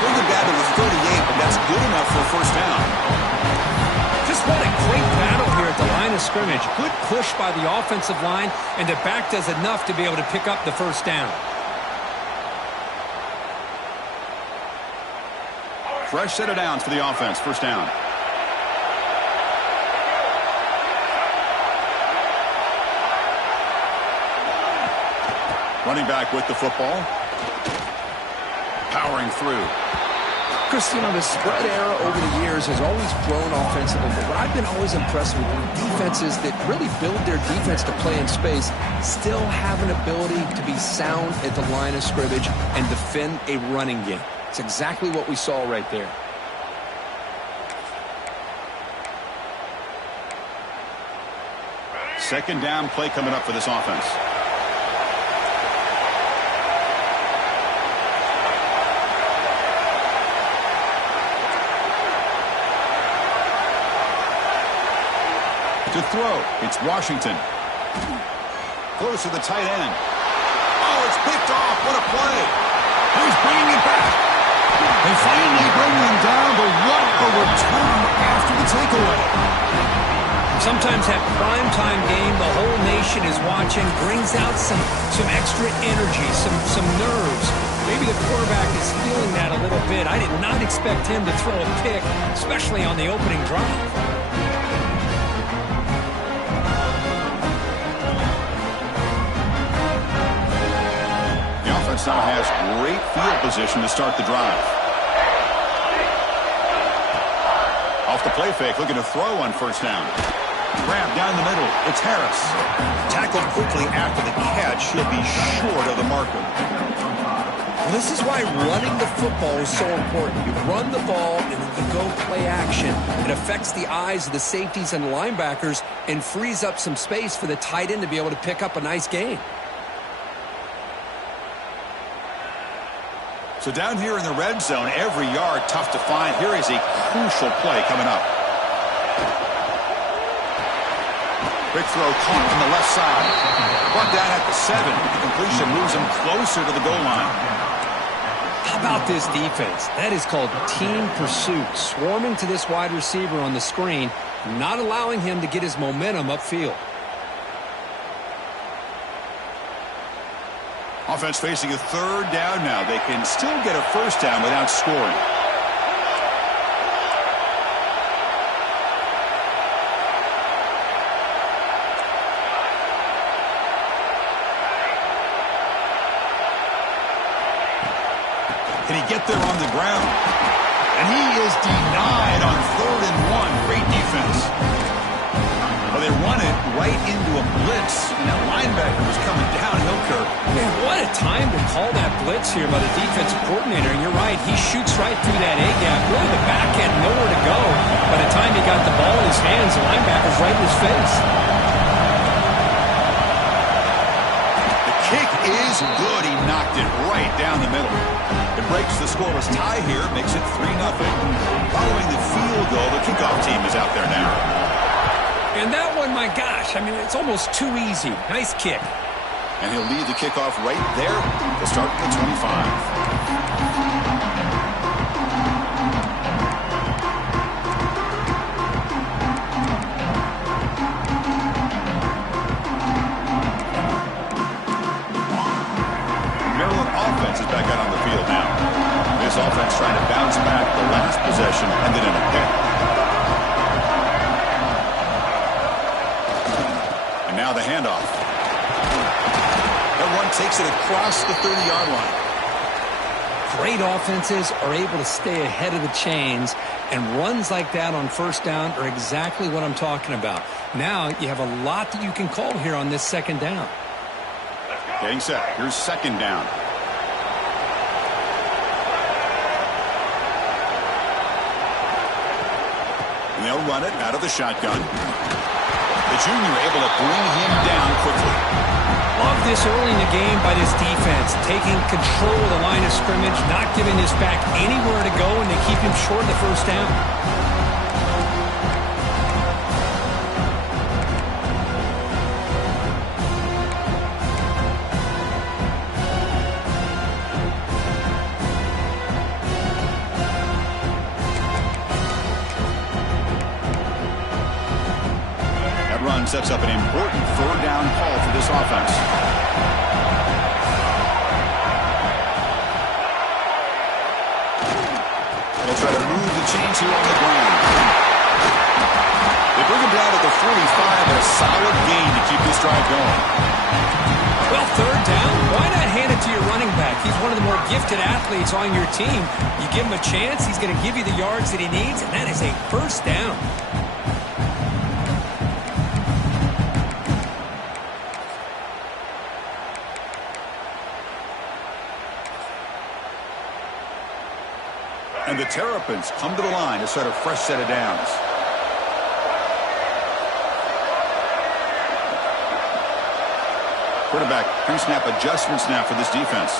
bring him down to the 38, but that's good enough for a first down. Just what a great battle here at the line of scrimmage. Good push by the offensive line, and the back does enough to be able to pick up the first down. Fresh set of downs for the offense. First down. Running back with the football. Powering through. Chris, you know, the spread era over the years has always grown offensively, but what I've been always impressed with defenses that really build their defense to play in space still have an ability to be sound at the line of scrimmage and defend a running game. It's exactly what we saw right there. Second down play coming up for this offense. To throw, it's Washington. Close to the tight end. Oh, it's picked off. What a play. He's bringing it back. They finally bring him down, but what a return after the takeaway. Sometimes that primetime game, the whole nation is watching, brings out some extra energy, some nerves. Maybe the quarterback is feeling that a little bit. I did not expect him to throw a pick, especially on the opening drive. The offense now has great field position to start the drive. Off the play fake, looking to throw on first down. Grab down the middle. It's Harris. Tackled quickly after the catch. He'll be short of the marker. This is why running the football is so important. You run the ball and then you go play action. It affects the eyes of the safeties and linebackers and frees up some space for the tight end to be able to pick up a nice gain. So down here in the red zone, every yard tough to find. Here is a crucial play coming up. Quick throw caught from the left side. Brought down at the 7. The completion moves him closer to the goal line. How about this defense? That is called team pursuit. Swarming to this wide receiver on the screen, not allowing him to get his momentum upfield. Offense facing a third down now. They can still get a first down without scoring. Can he get there on the ground? And he is denied on 3rd and 1. Great defense. Well, they run it right into a blitz, and that linebacker was coming downhill, Kirk. Man, what a time to call that blitz here by the defensive coordinator. And you're right, he shoots right through that A-gap. Really, the back had nowhere to go. By the time he got the ball in his hands, the linebacker's right in his face. The kick is good. He knocked it right down the middle. It breaks the scoreless tie here, makes it 3-0. Following the field goal, the kickoff team is out there now. And that one, my gosh, I mean, it's almost too easy. Nice kick. And he'll lead the kickoff right there to start the 25. Is back out on the field now. This offense trying to bounce back the last possession and then in a pick. And now the handoff. That one takes it across the 30-yard line. Great offenses are able to stay ahead of the chains, and runs like that on first down are exactly what I'm talking about. Now you have a lot that you can call here on this second down. Getting set. Here's second down. And they'll run it out of the shotgun. The junior able to bring him down quickly. Love this early in the game by this defense, taking control of the line of scrimmage, not giving this back anywhere to go, and they keep him short of the first down. sets up an important third down call for this offense. They'll try to move the chains here on the ground. They bring him down at the 45, and a solid gain to keep this drive going. Well, third down, why not hand it to your running back? He's one of the more gifted athletes on your team. You give him a chance, he's going to give you the yards that he needs, and that is a first down. And the Terrapins come to the line to start a fresh set of downs. Quarterback pre-snap adjustments now for this defense.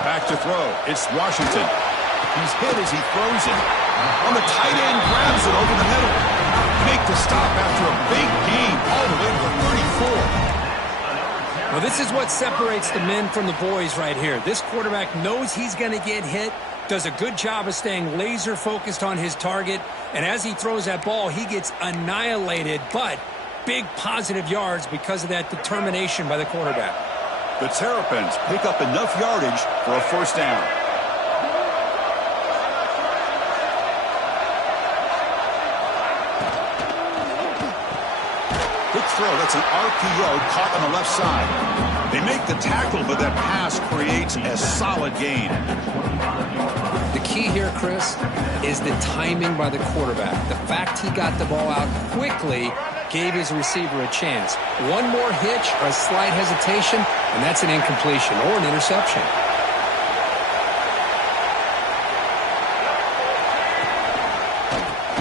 Back to throw. It's Washington. He's hit as he throws it. On the tight end, grabs it over the middle. Make the stop after a big gain all the way to the 34. Well, this is what separates the men from the boys right here. This quarterback knows he's going to get hit, does a good job of staying laser focused on his target, and as he throws that ball, he gets annihilated, but big positive yards because of that determination by the quarterback. The Terrapins pick up enough yardage for a first down. Quick throw. That's an RPO caught on the left side. They make the tackle, but that pass creates a solid gain. The key here, Chris, is the timing by the quarterback. The fact he got the ball out quickly gave his receiver a chance. One more hitch or a slight hesitation, and that's an incompletion or an interception.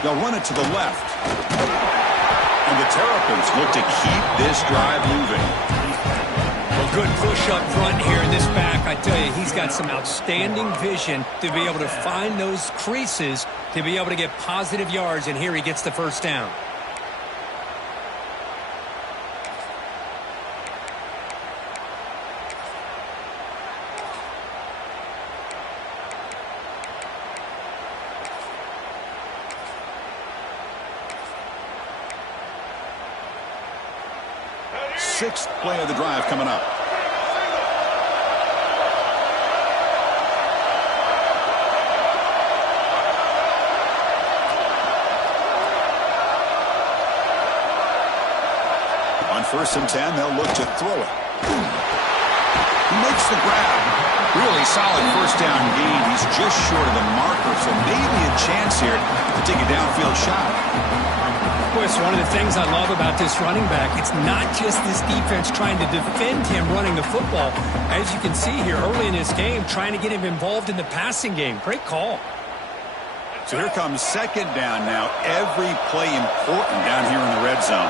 They'll run it to the left. And the Terrapins look to keep this drive moving. Well, good push up front here in this back. I tell you, he's got some outstanding vision to be able to find those creases to be able to get positive yards, and here he gets the first down. Sixth play of the drive coming up. On 1st and 10, they'll look to throw it. He makes the grab. Really solid first down gain. He's just short of the marker, so maybe a chance here to take a downfield shot. Boy, it's one of the things I love about this running back. It's not just this defense trying to defend him running the football. As you can see here early in this game, trying to get him involved in the passing game. Great call. So here comes second down now. Every play important down here in the red zone.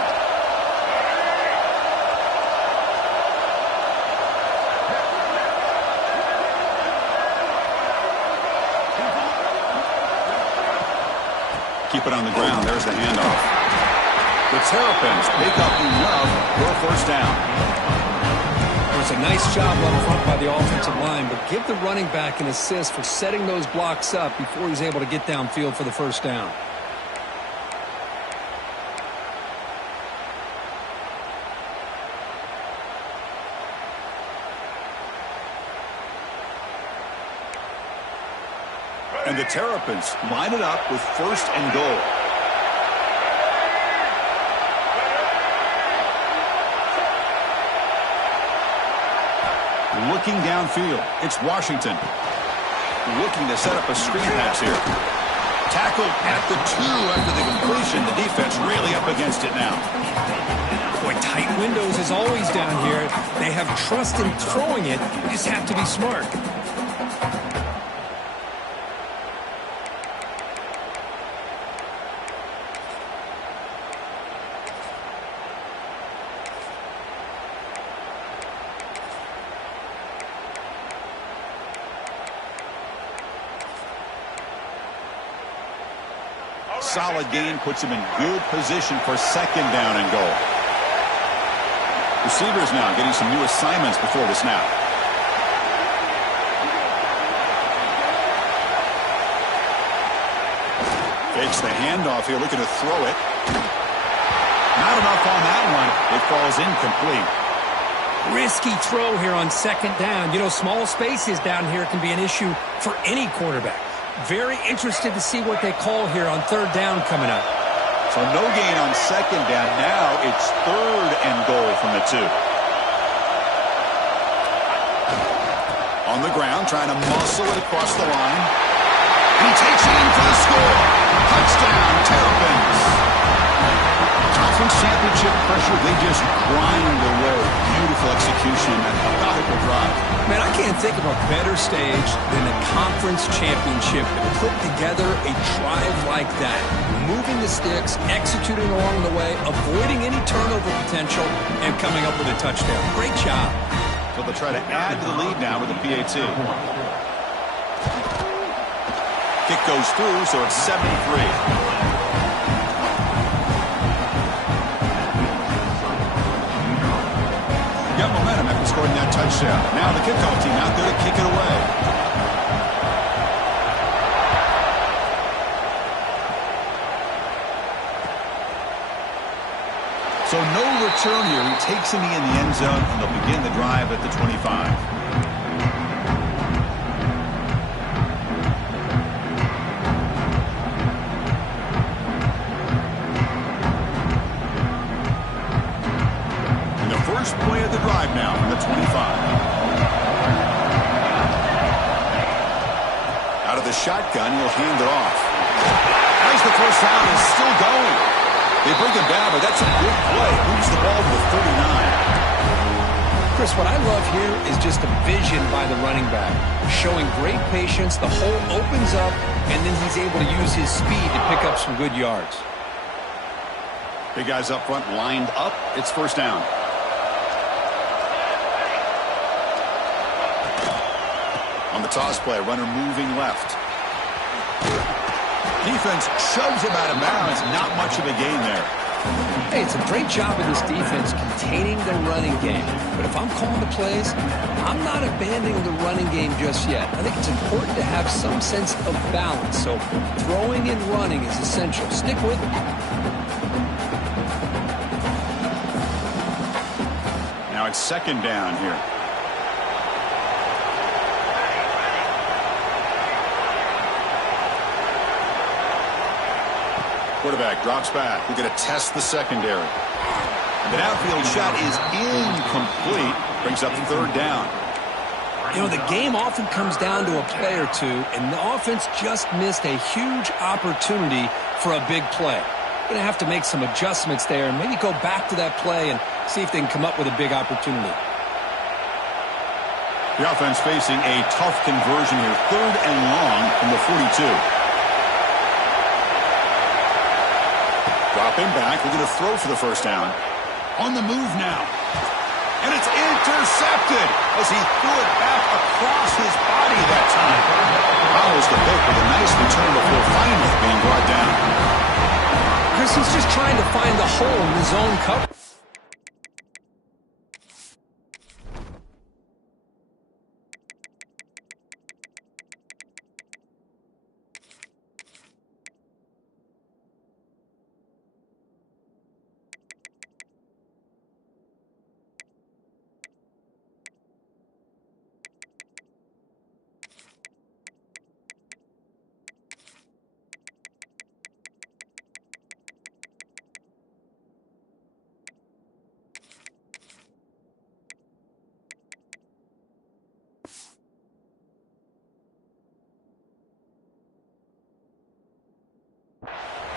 Keep it on the ground. There's the handoff. The Terrapins pick up enough for a first down. It was a nice job up front by the offensive line, but give the running back an assist for setting those blocks up before he's able to get downfield for the first down. And the Terrapins line it up with 1st and goal. Looking downfield, it's Washington. Looking to set up a screen pass here. Tackled at the 2 after the completion. The defense really up against it now. Boy, tight windows is always down here. They have trust in throwing it. You just have to be smart. Solid gain puts him in good position for second down and goal. Receivers now getting some new assignments before the snap. Fakes the handoff here, looking to throw it. Not enough on that one. It falls incomplete. Risky throw here on second down. You know, small spaces down here can be an issue for any quarterback. Very interested to see what they call here on third down coming up. So no gain on second down. Now it's third and goal from the 2. On the ground, trying to muscle it across the line. And he takes it in for the score. Touchdown, Terrapins. Conference championship pressure, they just grind away. Beautiful execution and a methodical drive. Man, I can't think of a better stage than a conference championship to put together a drive like that. Moving the sticks, executing along the way, avoiding any turnover potential, and coming up with a touchdown. Great job. So they'll try to add to the lead now with the PAT. Kick goes through, so it's 73. Got momentum after scoring that touchdown. Now the kickoff team out there to kick it away. So no return here. He takes him in the end zone, and they'll begin the drive at the 25. First play of the drive now from the 25. Out of the shotgun, he'll hand it off. As the first down is still going. They bring him down, but that's a good play. Moves the ball to the 39. Chris, what I love here is just the vision by the running back. Showing great patience. The hole opens up, and then he's able to use his speed to pick up some good yards. Big guys up front lined up. It's first down. On the toss play, runner moving left. Defense shoves him out of bounds. Not much of a gain there. Hey, it's a great job of this defense containing the running game. But if I'm calling the plays, I'm not abandoning the running game just yet. I think it's important to have some sense of balance. So throwing and running is essential. Stick with it. Now it's second down here. Quarterback drops back. We're going to test the secondary. The downfield shot is incomplete. Brings up third down. You know, the game often comes down to a play or two, and the offense just missed a huge opportunity for a big play. Going to have to make some adjustments there and maybe go back to that play and see if they can come up with a big opportunity. The offense facing a tough conversion here. Third and long from the 42. Drop him back. We're going to throw for the first down. On the move now. And it's intercepted as he threw it back across his body that time. Follows the pick with a nice return before finally being brought down. Chris, he's just trying to find the hole in his own cover.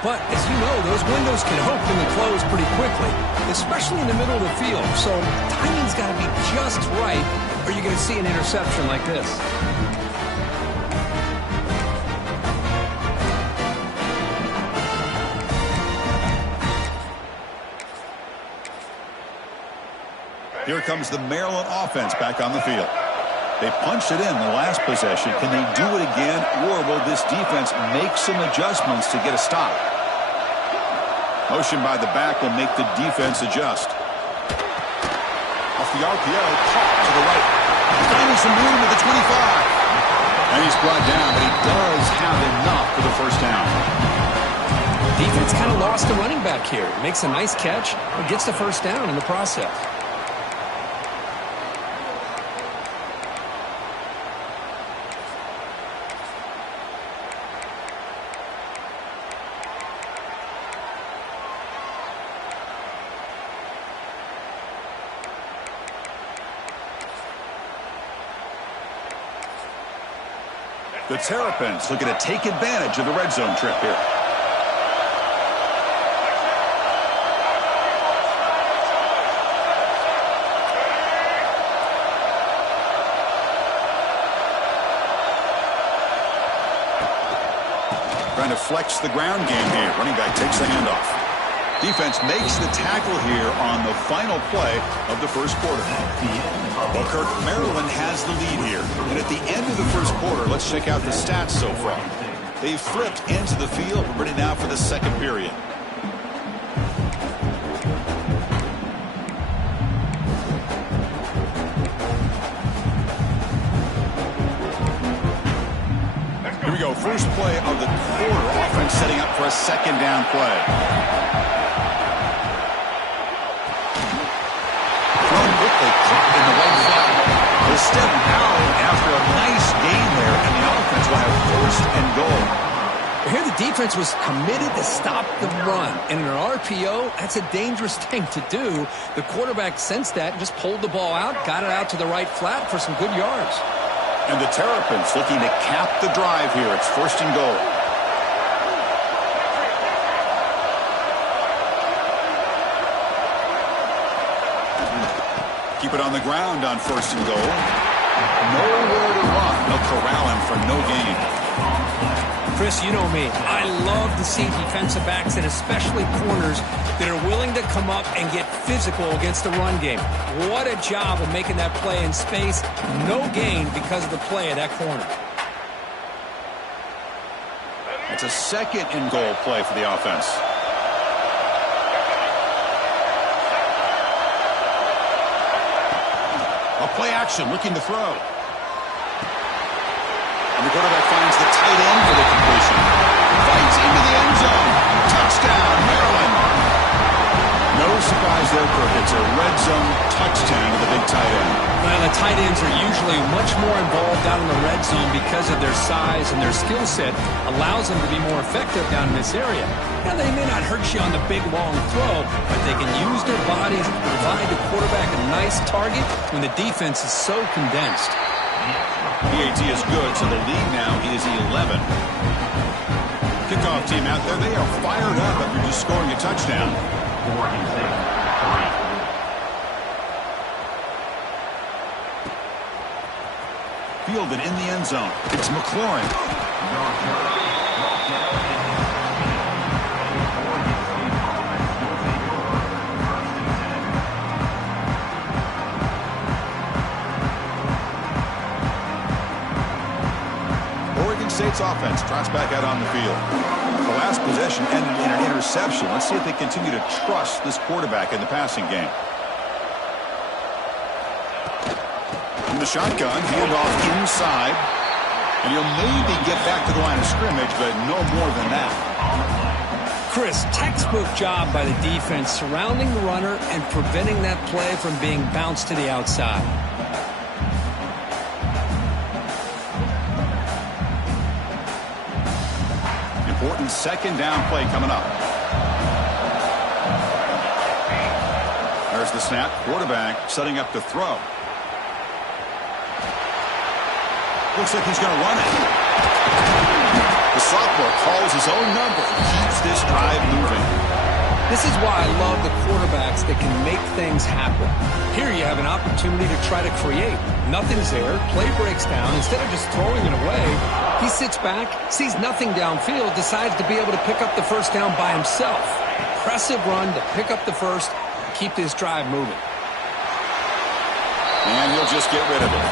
But, as you know, those windows can open and close pretty quickly, especially in the middle of the field. So timing's got to be just right, or you're going to see an interception like this. Here comes the Maryland offense back on the field. They punched it in the last possession. Can they do it again, or will this defense make some adjustments to get a stop? Motion by the back will make the defense adjust. Off the RPO, caught to the right. Finding some room at the 25. And he's brought down, but he does have enough for the first down. Defense kind of lost the running back here. Makes a nice catch, but gets the first down in the process. The Terrapins looking to take advantage of the red zone trip here. Trying to flex the ground game here. Running back takes the handoff. Defense makes the tackle here on the final play of the first quarter. Well, Kirk, Maryland has the lead here. And at the end of the first quarter, let's check out the stats so far. They've flipped into the field. We're ready now for the second period. Here we go. First play of the quarter. Offense setting up for a second down play. Caught in the right flat. He'll step out after a nice gain there, and the offense will have first and goal. Here the defense was committed to stop the run. And in an RPO, that's a dangerous thing to do. The quarterback sensed that and just pulled the ball out, got it out to the right flat for some good yards. And the Terrapins looking to cap the drive here. It's first and goal. Keep it on the ground on first and goal. Nowhere to run. They'll corral him for no gain. Chris, you know me. I love to see defensive backs and especially corners that are willing to come up and get physical against the run game. What a job of making that play in space. No gain because of the play of that corner. It's a second and goal play for the offense. Play action, looking to throw. And the quarterback finds the tight end for the completion. Fights into the end zone. Touchdown, Maryland. No surprise there, Kirk. It's a red zone touchdown to the big tight end. Well, the tight ends are usually much more involved down in the red zone because of their size and their skill set allows them to be more effective down in this area. Now, they may not hurt you on the big, long throw, but they can use their bodies to provide the quarterback a nice target when the defense is so condensed. PAT is good, so the lead now is 11. Kickoff team out there, they are fired up after just scoring a touchdown. Fielded in the end zone. It's McLaurin. Oregon State's offense trots back out on the field. The last possession ended in an interception. Let's see if they continue to trust this quarterback in the passing game. In the shotgun, handoff inside. And he'll maybe get back to the line of scrimmage, but no more than that. Chris, textbook job by the defense surrounding the runner and preventing that play from being bounced to the outside. Important second down play coming up. There's the snap. Quarterback setting up to throw. Looks like he's going to run it. The sophomore calls his own number and keeps this drive moving. This is why I love the quarterbacks that can make things happen. Here you have an opportunity to try to create. Nothing's there. Play breaks down. Instead of just throwing it away, he sits back, sees nothing downfield, decides to be able to pick up the first down by himself. Impressive run to pick up the first, keep this drive moving. And he'll just get rid of it.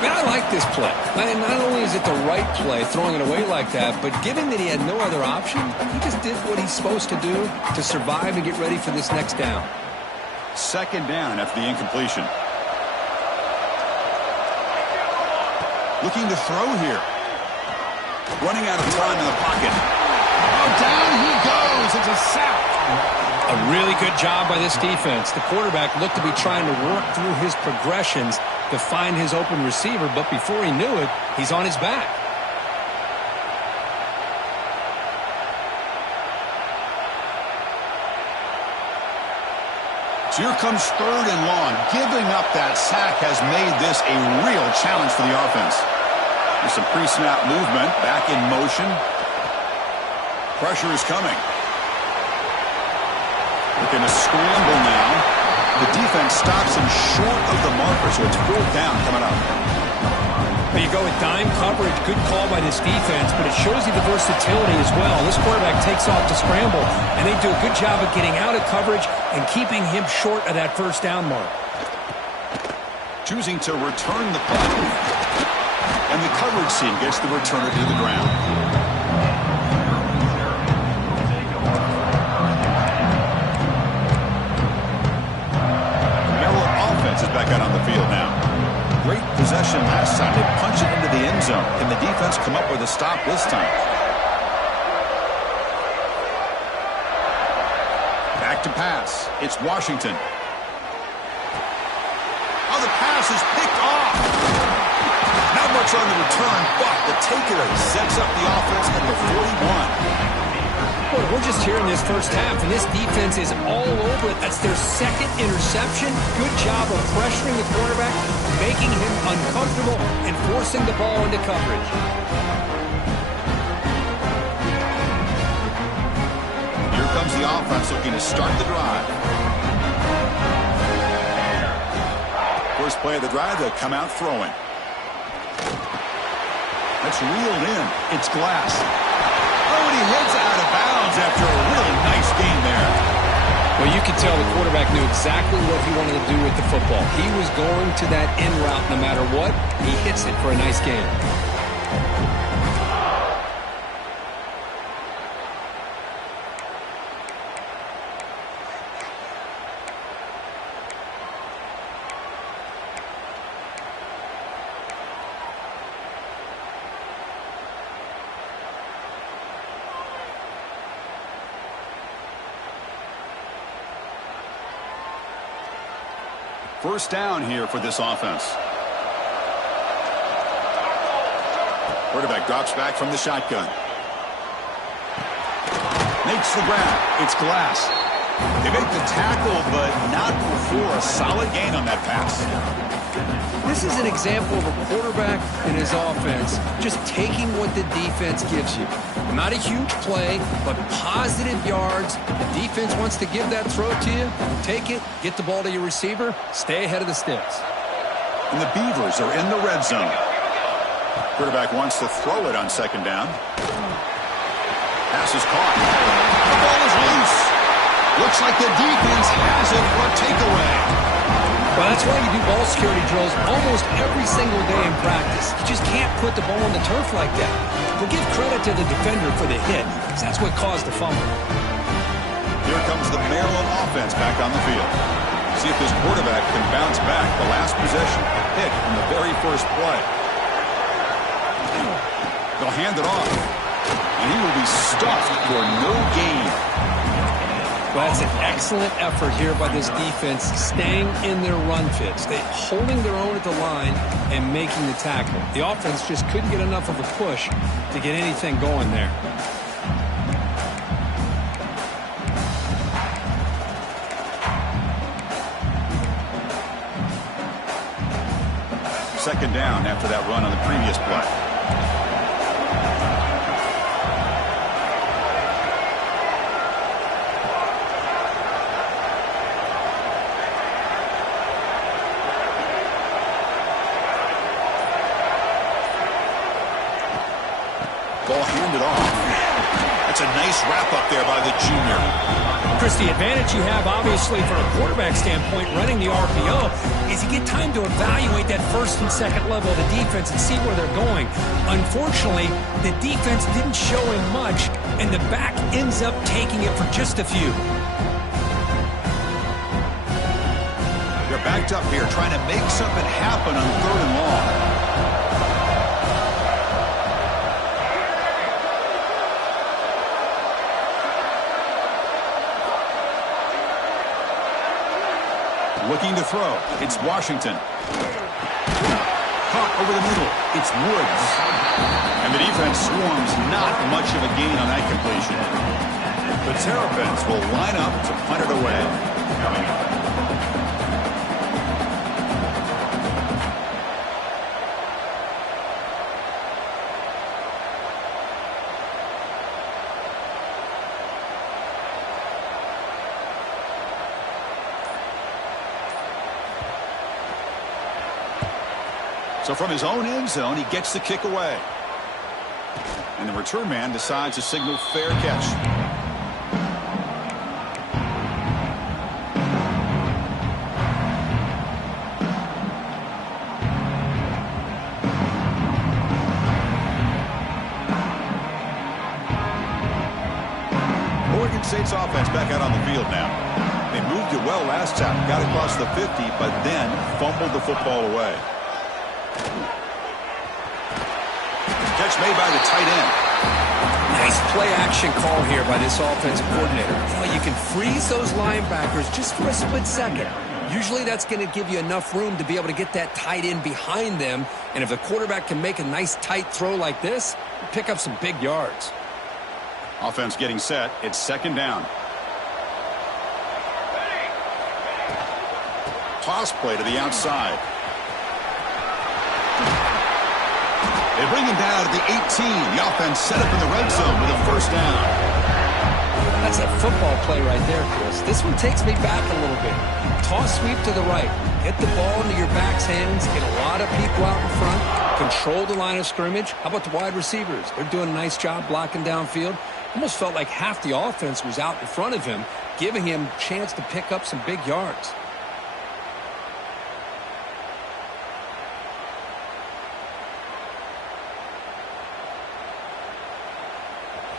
Man, I like this play. And not only is it the right play, throwing it away like that, but given that he had no other option, he just did what he's supposed to do to survive and get ready for this next down. Second down after the incompletion. Looking to throw here. Running out of time in the pocket. Oh, down he goes. because it's a sack. A really good job by this defense. The quarterback looked to be trying to work through his progressions to find his open receiver, but before he knew it, he's on his back. So here comes 3rd and long. Giving up that sack has made this a real challenge for the offense. There's some pre-snap movement, back in motion. Pressure is coming. Looking to scramble now. The defense stops him short of the marker, so it's 4th down coming up. But you go with dime coverage. Good call by this defense, but it shows you the versatility as well. This quarterback takes off to scramble, and they do a good job of getting out of coverage and keeping him short of that 1st down mark. Choosing to return the punt. And the coverage team gets the returner to the ground. Maryland offense is back out on the field now. Great possession last time. They punch it into the end zone. Can the defense come up with a stop this time? Back to pass. It's Washington. Oh, the pass is picked off. Not much on the return, but the takeaway sets up the offense at the 41. Boy, we're just here in this first half, and this defense is all over it. That's their 2nd interception. Good job of pressuring the quarterback, making him uncomfortable, and forcing the ball into coverage. Here comes the offense looking to start the drive. First play of the drive, they'll come out throwing. That's reeled in. It's Glass. Oh, and he heads out of bounds after a really nice game there. Well, you could tell the quarterback knew exactly what he wanted to do with the football. He was going to that in route no matter what. He hits it for a nice game. First down here for this offense. Quarterback drops back from the shotgun. Makes the grab. It's Glass. They make the tackle, but not before a solid gain on that pass. This is an example of a quarterback and his offense just taking what the defense gives you. Not a huge play, but positive yards. The defense wants to give that throw to you. Take it, get the ball to your receiver, stay ahead of the sticks. And the Beavers are in the red zone. Quarterback wants to throw it on 2nd down. Pass is caught. The ball is loose. Looks like the defense has it for a takeaway. Well, that's why you do ball security drills almost every single day in practice. You just can't put the ball on the turf like that. We'll give credit to the defender for the hit, because that's what caused the fumble. Here comes the Maryland offense back on the field. See if this quarterback can bounce back. The last possession, a pick in the very first play. They'll hand it off, and he will be stuffed for no gain. Well, that's an excellent effort here by this defense, staying in their run fits. They're holding their own at the line and making the tackle. The offense just couldn't get enough of a push to get anything going there. Second down after that run on the previous play. Ball handed off. That's a nice wrap-up there by the junior. Chris, the advantage you have, obviously, from a quarterback standpoint, running the RPO, is you get time to evaluate that 1st and 2nd level of the defense and see where they're going. Unfortunately, the defense didn't show him much, and the back ends up taking it for just a few. They're backed up here, trying to make something happen on 3rd and long. Looking to throw. It's Washington. Caught over the middle. It's Woods. And the defense swarms. Not much of a gain on that completion. The Terrapins will line up to punt it away. So from his own end zone, he gets the kick away. And the return man decides to signal fair catch. Oregon State's offense back out on the field now. They moved it well last time, got across the 50, but then fumbled the football away. Catch made by the tight end. Nice play-action call here by this offensive coordinator. Well, you can freeze those linebackers just for a split second. Usually that's going to give you enough room to be able to get that tight end behind them. And if the quarterback can make a nice tight throw like this, pick up some big yards. Offense getting set. It's second down. Toss play to the outside. They bring him down at the 18. The offense set up in the red zone with a first down. That's a football play right there, Chris. This one takes me back a little bit. Toss sweep to the right. Get the ball into your back's hands. Get a lot of people out in front. Control the line of scrimmage. How about the wide receivers? They're doing a nice job blocking downfield. Almost felt like half the offense was out in front of him, giving him a chance to pick up some big yards.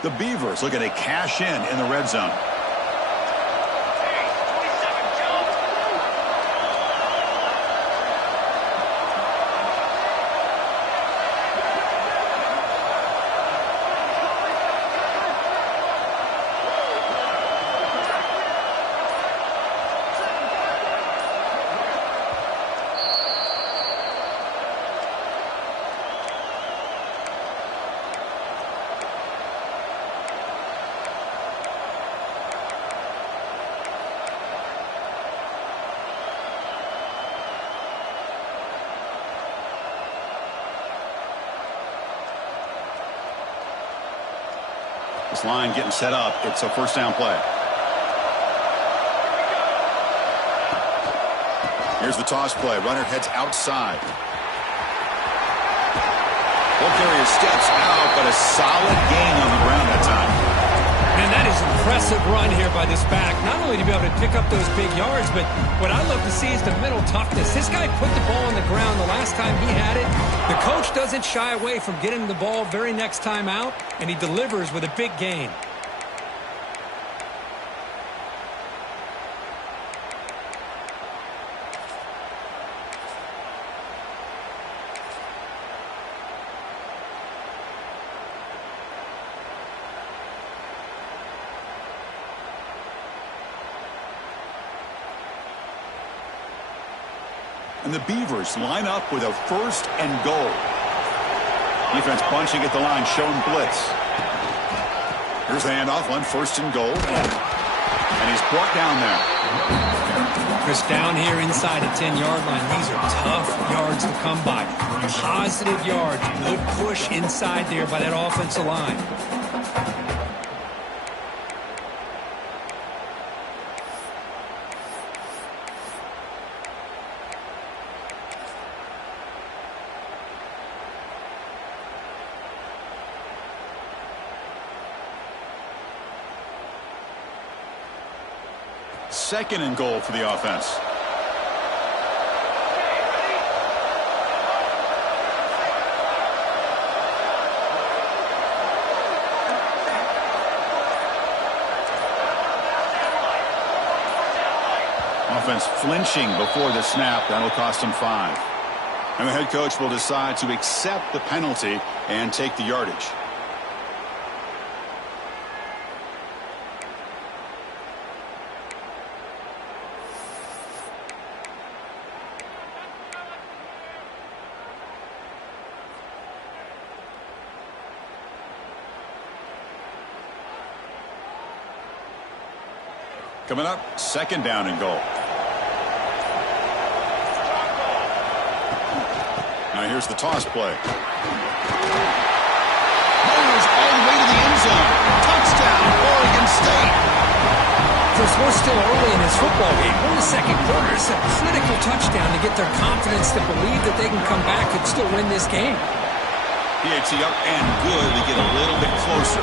The Beavers looking to cash in the red zone. This line getting set up. It's a first down play. Here's the toss play. Runner heads outside. Ball carrier steps out, but a solid gain on the ground that time. And that is an impressive run here by this back. Not only to be able to pick up those big yards, but what I love to see is the mental toughness. This guy put the ball on the ground the last time he had it. The coach doesn't shy away from getting the ball very next time out, and he delivers with a big gain. And the Beavers line up with a first and goal. Defense bunching at the line, showing blitz. Here's the handoff on first and goal. And he's brought down there. Chris, down here inside the 10-yard line, these are tough yards to come by. Positive yards, good push inside there by that offensive line. Second and goal for the offense. Offense flinching before the snap. That'll cost him 5. And the head coach will decide to accept the penalty and take the yardage. Coming up, second down and goal. Now here's the toss play. Moves all the way to the end zone. Touchdown, Oregon State. Chris, we're still early in this football game. We're in the second quarter. It's a critical touchdown to get their confidence to believe that they can come back and still win this game. PAT up and good to get a little bit closer.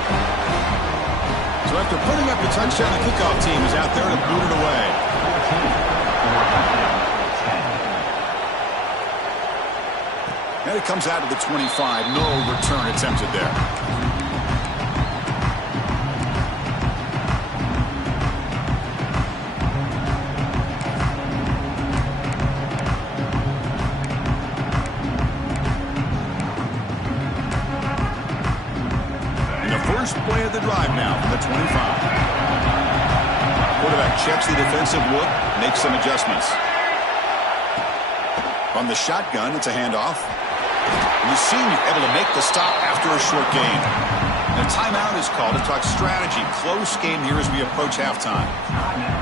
So after putting up the touchdown, the kickoff team is out there to boot it away. And it comes out of the 25. No return attempted there. Play of the drive now from the 25. Quarterback checks the defensive look, makes some adjustments. From the shotgun, it's a handoff. And the senior able to make the stop after a short gain. And a timeout is called to talk strategy. Close game here as we approach halftime.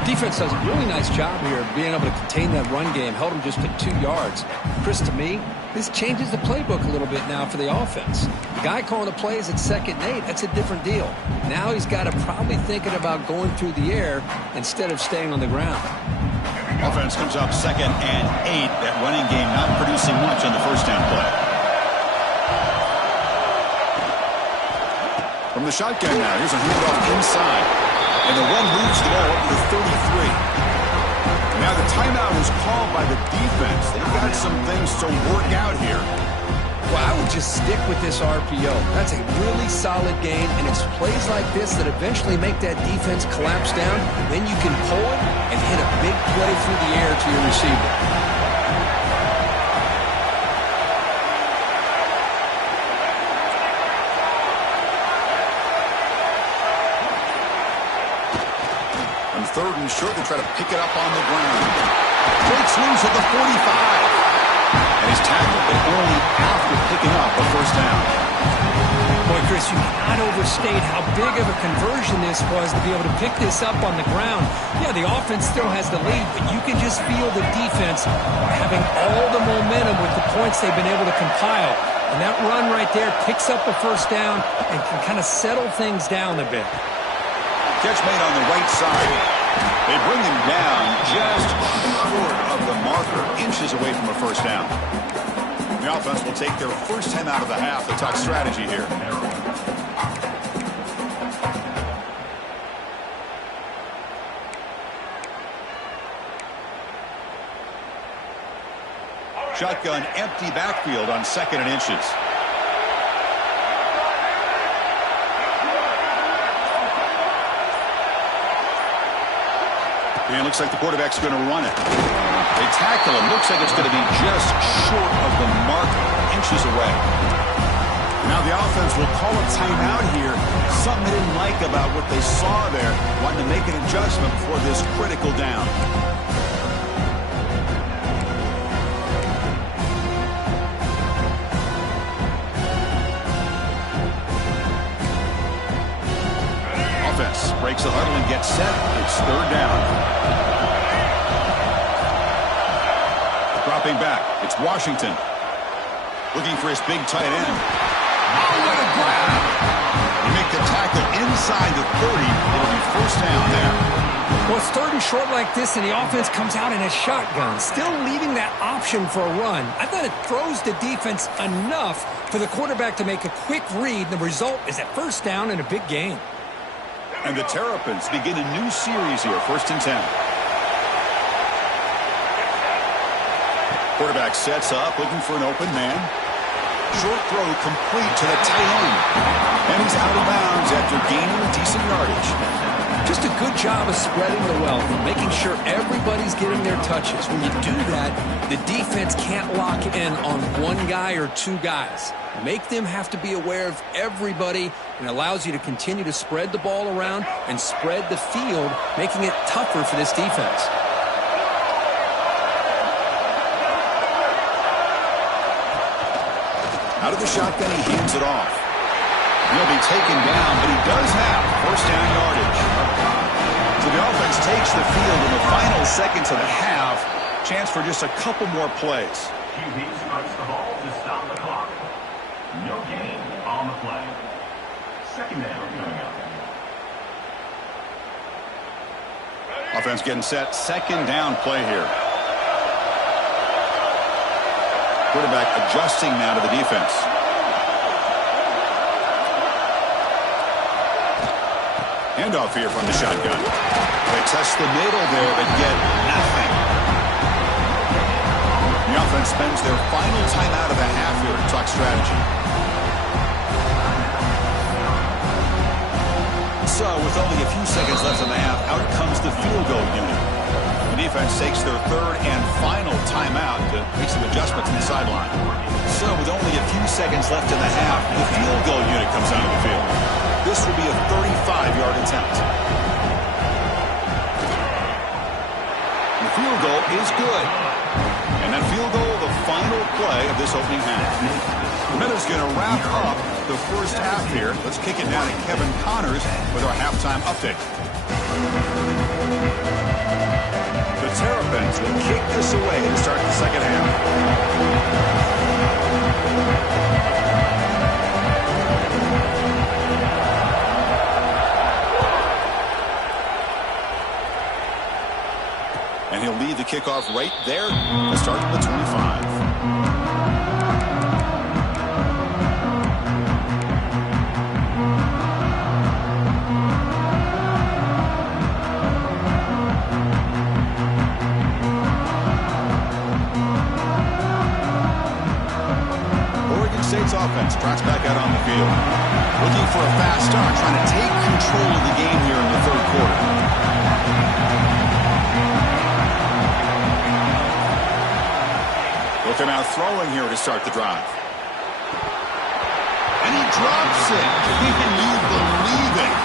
Defense does a really nice job here of being able to contain that run game. Held them just to 2 yards. Chris, to me, this changes the playbook a little bit now for the offense. The guy calling the plays at 2nd and 8, that's a different deal. Now he's got to probably thinking about going through the air instead of staying on the ground. Offense comes up 2nd and 8. That running game not producing much on the first down play. From the shotgun now, here's a handoff inside. And the run moves the ball up to the 33. Now the timeout is called by the defense. They've got some things to work out here. Well, I would just stick with this RPO. That's a really solid game, and it's plays like this that eventually make that defense collapse down. Then you can pull it and hit a big play through the air to your receiver. On 3rd and short, they try to pick it up on the ground. Breaks loose at the 45. And he's tackled, but only after picking up a first down. Boy, Chris, you cannot overstate how big of a conversion this was to be able to pick this up on the ground. Yeah, the offense still has the lead, but you can just feel the defense having all the momentum with the points they've been able to compile. And that run right there picks up a first down and can kind of settle things down a bit. Catch made on the right side. They bring him down just short of the marker, inches away from a first down. The offense will take their first time out of the half to talk strategy here. Shotgun, empty backfield on 2nd and inches. And it looks like the quarterback's going to run it. They tackle him. Looks like it's going to be just short of the mark, inches away. Now the offense will call a timeout here. Something they didn't like about what they saw there. Wanting to make an adjustment for this critical down. Offense breaks the huddle and gets set. It's 3rd down. Dropping back, it's Washington. Looking for his big tight end. Oh, what a grab! They make the tackle inside the 30. It'll be first down there. Well, it's 3rd and short like this, and the offense comes out in a shotgun, still leaving that option for a run. I thought it throws the defense enough for the quarterback to make a quick read. The result is a first down and a big gain. And the Terrapins begin a new series here, 1st and 10. Quarterback sets up, looking for an open man. Short throw complete to the tight end. And he's out of bounds after gaining decent yardage. Just a good job of spreading the wealth, making sure everybody's getting their touches. When you do that, the defense can't lock in on one guy or 2 guys. Make them have to be aware of everybody, and allows you to continue to spread the ball around and spread the field, making it tougher for this defense. Out of the shotgun, he hands it off. He'll be taken down, but he does have first down yardage. So the offense takes the field in the final seconds of the half. Chance for just a couple more plays. QB strikes the ball to stop the clock. No gain on the play. Second down coming up. Offense getting set. Second down play here. Quarterback adjusting now to the defense. Handoff here from the shotgun. They test the middle there, but get nothing. The offense spends their final timeout of the half here to talk strategy. So, with only a few seconds left in the half, out comes the field goal unit. The defense takes their third and final timeout to make some adjustments in the sideline. So, with only a few seconds left in the half, the field goal unit comes onto the field. This will be a 35-yard attempt. The field goal is good. And that field goal, the final play of this opening half. Miller's going to wrap up the first half here. Let's kick it down to Kevin Connors with our halftime update. The Terrapins will kick this away to start the second half. And he'll lead the kickoff right there to start the 25. Oregon State's offense trots back out on the field. Looking for a fast start, trying to take control of the game here in the third quarter. They're now throwing here to start the drive. And he drops it. Can you believe it?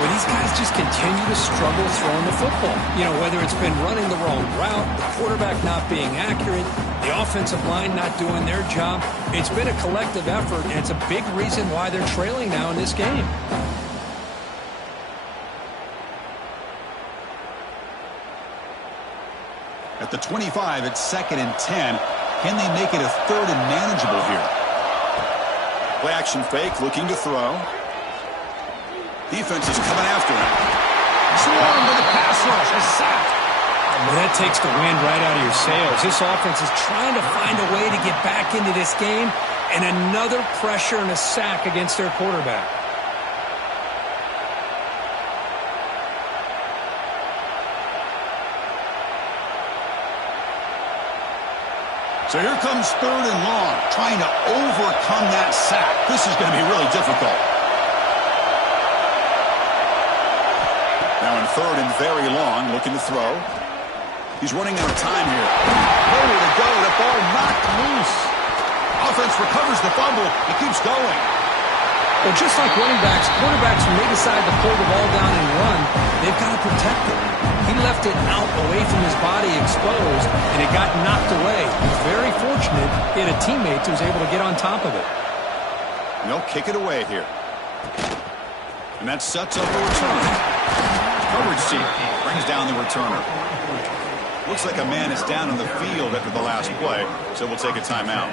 Well, these guys just continue to struggle throwing the football. You know, whether it's been running the wrong route, the quarterback not being accurate, the offensive line not doing their job. It's been a collective effort, and it's a big reason why they're trailing now in this game. At the 25, it's 2nd and 10. Can they make it a third and manageable here? Play action fake, looking to throw. Defense is coming after him. Swarmed with a pass rush, a sack. Well, that takes the wind right out of your sails. This offense is trying to find a way to get back into this game, and another pressure and a sack against their quarterback. So here comes 3rd and long, trying to overcome that sack. This is going to be really difficult. Now in 3rd and very long, looking to throw. He's running out of time here. Nowhere to go. The ball knocked loose. Offense recovers the fumble. It keeps going. Well, just like running backs, quarterbacks, when they decide to pull the ball down and run, they've got to protect it. He left it out away from his body exposed, and it got knocked away. He was very fortunate he had a teammate who was able to get on top of it. They'll kick it away here. And that sets up the return. Coverage team brings down the returner. Looks like a man is down on the field after the last play, so we'll take a timeout.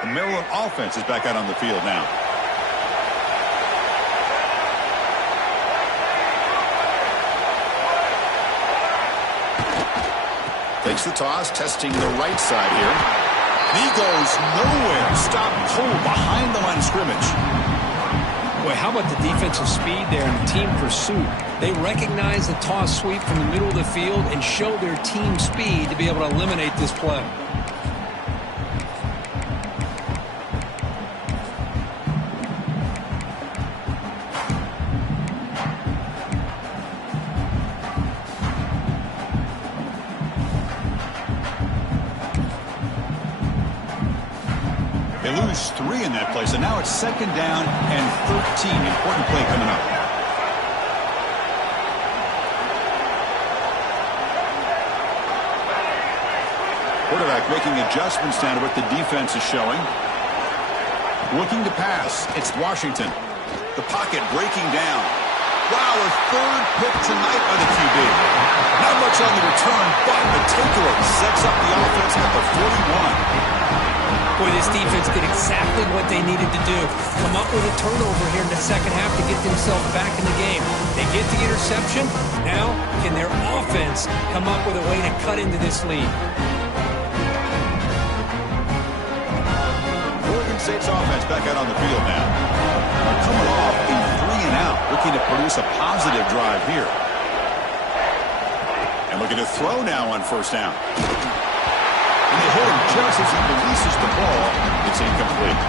The Maryland offense is back out on the field now. Takes the toss, testing the right side here. And he goes nowhere. Stop pull behind the line of scrimmage. Boy, how about the defensive speed there and the team pursuit? They recognize the toss sweep from the middle of the field and show their team speed to be able to eliminate this play. They lose 3 in that play, so now it's 2nd down and 13. Important play coming up. Quarterback making adjustments now to what the defense is showing. Looking to pass. It's Washington. The pocket breaking down. Wow, a third pick tonight by the QB. Not much on the return, but the takeaway sets up the offense at the 41. Boy, this defense did exactly what they needed to do. Come up with a turnover here in the second half to get themselves back in the game. They get the interception. Now, can their offense come up with a way to cut into this lead? Oregon State's offense back out on the field now. Coming off a 3-and-out, looking to produce a positive drive here. And looking to throw now on first down. And they hit him just as he releases the ball. It's incomplete.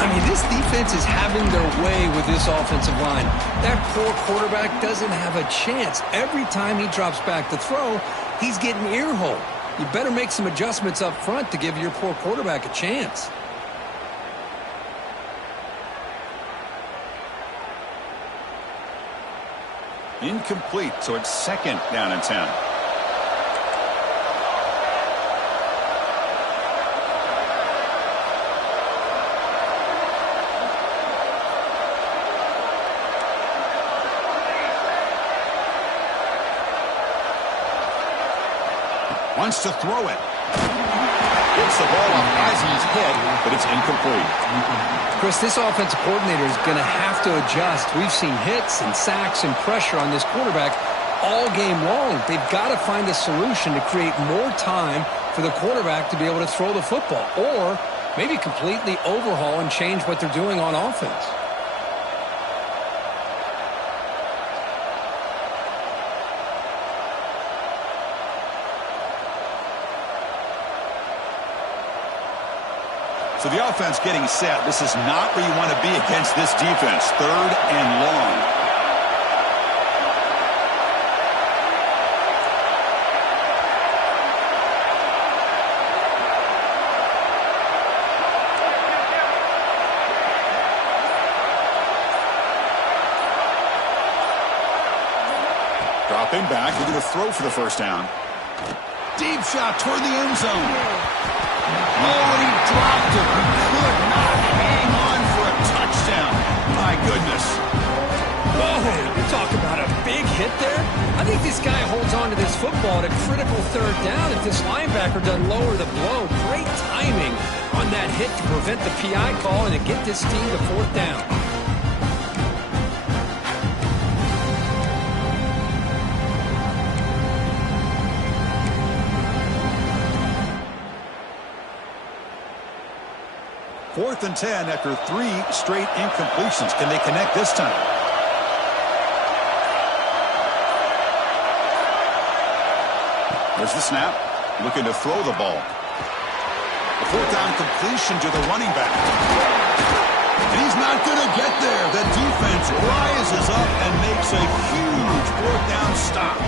I mean, this defense is having their way with this offensive line. That poor quarterback doesn't have a chance. Every time he drops back to throw, he's getting ear-holed. You better make some adjustments up front to give your poor quarterback a chance. Incomplete, so it's second down and 10. Wants to throw it. Gets the ball off Eisen's head, but it's incomplete. Chris, this offensive coordinator is going to have to adjust. We've seen hits and sacks and pressure on this quarterback all game long. They've got to find a solution to create more time for the quarterback to be able to throw the football, or maybe completely overhaul and change what they're doing on offense. So the offense getting set. This is not where you want to be against this defense. Third and long. Dropping back, looking to throw for the first down. Deep shot toward the end zone. Oh, he dropped it. He could not hang on for a touchdown. My goodness. Oh, you talk about a big hit there. I think this guy holds on to this football at a critical third down if this linebacker doesn't lower the blow. Great timing on that hit to prevent the PI call and to get this team to fourth down. Fourth and 10 after 3 straight incompletions. Can they connect this time? There's the snap. Looking to throw the ball. A fourth down completion to the running back. And he's not going to get there. The defense rises up and makes a huge fourth down stop.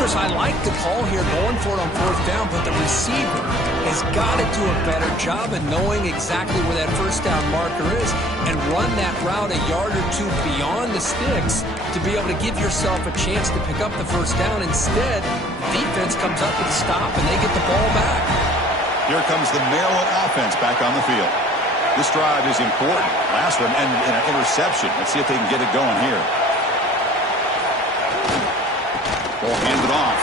Chris, I like the call here going for it on fourth down, but the receiver has got to do a better job of knowing exactly where that first down marker is and run that route a yard or two beyond the sticks to be able to give yourself a chance to pick up the first down. Instead, the defense comes up with a stop and they get the ball back. Here comes the Maryland offense back on the field. This drive is important. Last one and an interception. Let's see if they can get it going here. Ball handed off.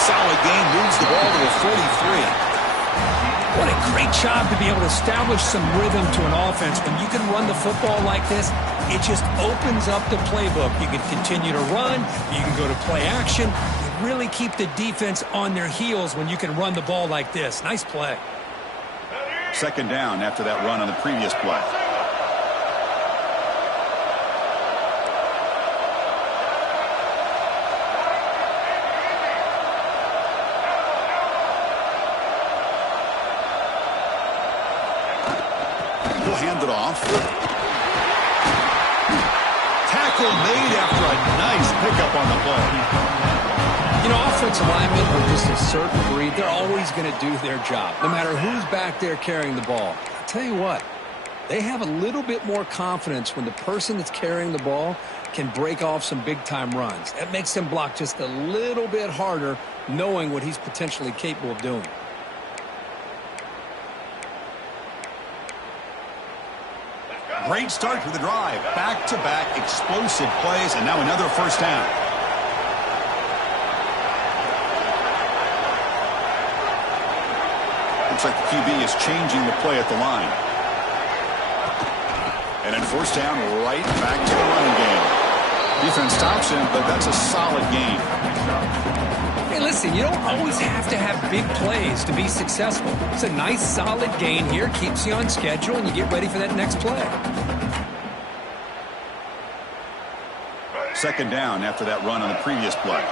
Solid gain, moves the ball to the 43. What a great job to be able to establish some rhythm to an offense. When you can run the football like this, it just opens up the playbook. You can continue to run. You can go to play action. You really keep the defense on their heels when you can run the ball like this. Nice play. Second down after that run on the previous play. Hand it off. Tackle made after a nice pickup on the play. You know, offensive linemen are just a certain breed. They're always going to do their job, no matter who's back there carrying the ball. I'll tell you what, They have a little bit more confidence when the person that's carrying the ball can break off some big-time runs. That makes them block just a little bit harder, knowing what he's potentially capable of doing. Great start to the drive. Back-to-back explosive plays, and now another first down. Looks like the QB is changing the play at the line. And in first down, right back to the running game. Defense stops him, but that's a solid gain. Hey, listen, you don't always have to have big plays to be successful. It's a nice, solid gain here, keeps you on schedule, and you get ready for that next play. Second down after that run on the previous play.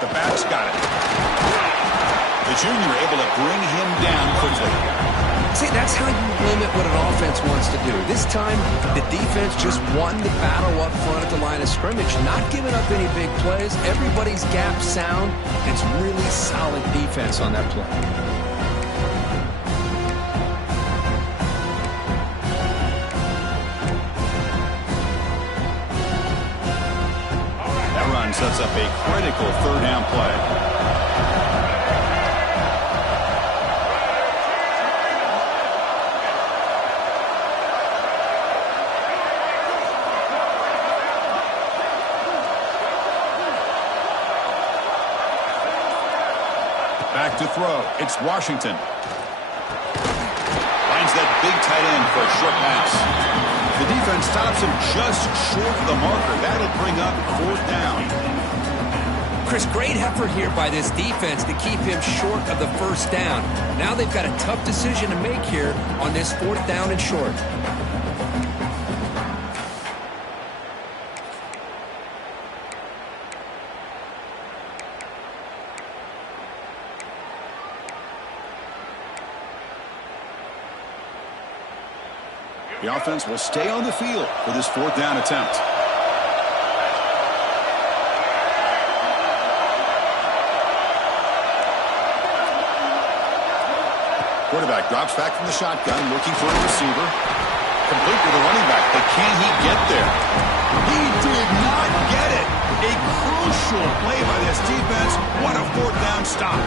The back's got it. The junior able to bring him down quickly. See, that's how you limit what an offense wants to do. This time, the defense just won the battle up front at the line of scrimmage, not giving up any big plays. Everybody's gap sound. It's really solid defense on that play. That run sets up a critical third down play. Back to throw. It's Washington. Finds that big tight end for a short pass. The defense stops him just short of the marker. That'll bring up fourth down. Chris, great effort here by this defense to keep him short of the first down. Now they've got a tough decision to make here on this fourth down and short. The offense will stay on the field for this fourth down attempt. Quarterback drops back from the shotgun, looking for a receiver. Complete to the running back, but can he get there? He did not get it. A crucial play by this defense. What a fourth down stop.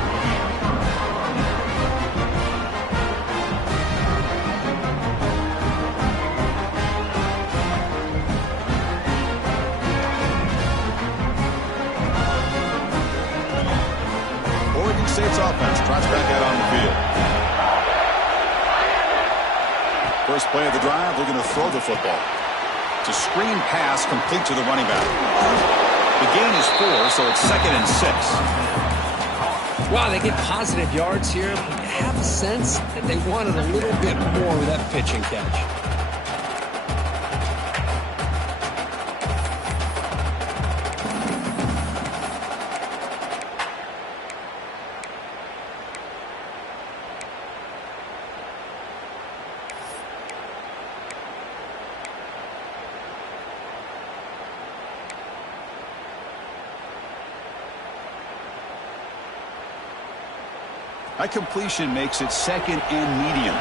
State's offense trots back out on the field. First play of the drive, they're going to throw the football. It's a screen pass complete to the running back. The gain is 4, so it's 2nd and 6. Wow, they get positive yards here. I have a sense that they wanted a little bit more with that pitch and catch. That completion makes it 2nd and medium.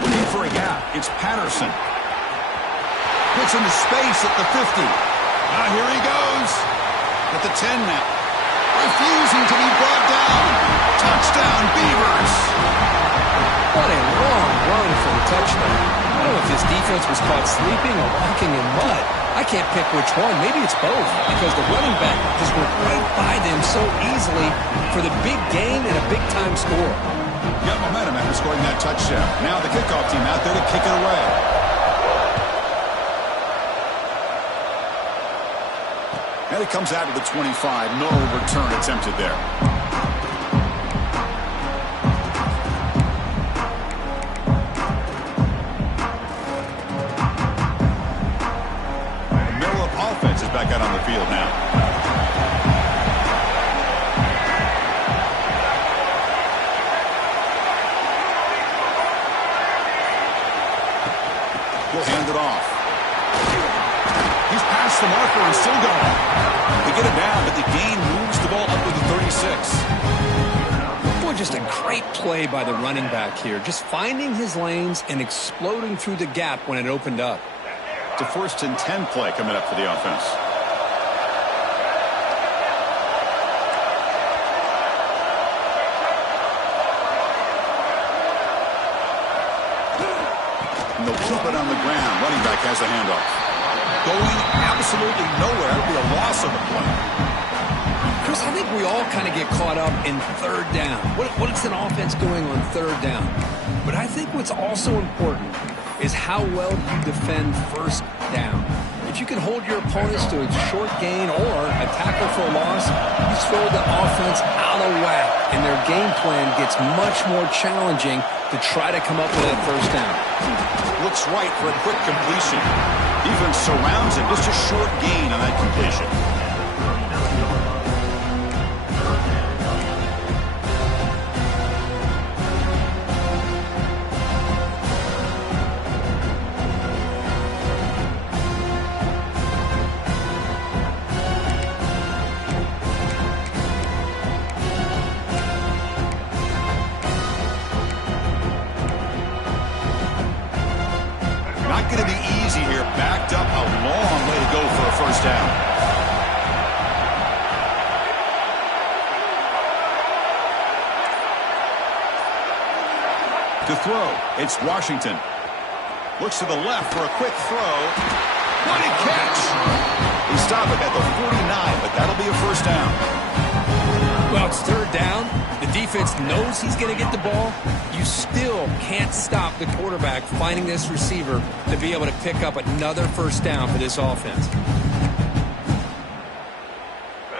Looking for a gap. It's Patterson. Gets into space at the 50. Now here he goes. At the 10 now. Refusing to be brought down. Touchdown, Beavers. What a long run for the touchdown. I don't know if his defense was caught sleeping or walking in mud. I can't pick which one. Maybe it's both, because the running back just went right by them so easily for the big gain and a big-time score. Got momentum after scoring that touchdown. Now the kickoff team out there to kick it away. And it comes out to the 25. No return attempted there. Back out on the field now. will hand it off. He's past the marker and still going. They get it down, but the gain moves the ball up to the 36. Boy, just a great play by the running back here. Just finding his lanes and exploding through the gap when it opened up. It's a 1st and 10 play coming up for the offense. And they'll keep it on the ground. Running back has the handoff. Going absolutely nowhere. It'll be a loss of the play. Chris, I think we all kind of get caught up in 3rd down. What is an offense doing on 3rd down? But I think what's also important is how well you defend 1st down. If you can hold your opponents to a short gain or a tackle for a loss, you throw the offense out of whack, and their game plan gets much more challenging to try to come up with that 1st down. Looks right for a quick completion. Defense surrounds him. Just a short gain on that completion. Going to be easy here. Backed up a long way to go for a 1st down. To throw, it's Washington. Looks to the left for a quick throw. What a catch! He stopped it at the 49, but that'll be a 1st down. Well, it's 3rd down. The defense knows he's going to get the ball. You still can't stop the quarterback finding this receiver to be able to pick up another 1st down for this offense.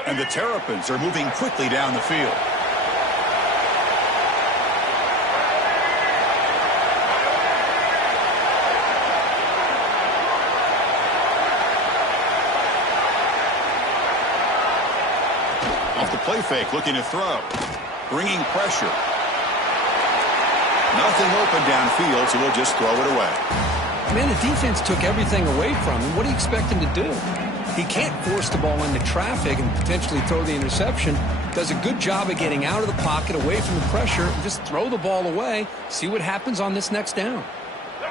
And the Terrapins are moving quickly down the field. Off the play fake, looking to throw. Bringing pressure. Nothing open downfield, so we'll just throw it away. Man, the defense took everything away from him. What do you expect him to do? He can't force the ball into traffic and potentially throw the interception. Does a good job of getting out of the pocket, away from the pressure, and just throw the ball away. See what happens on this next down.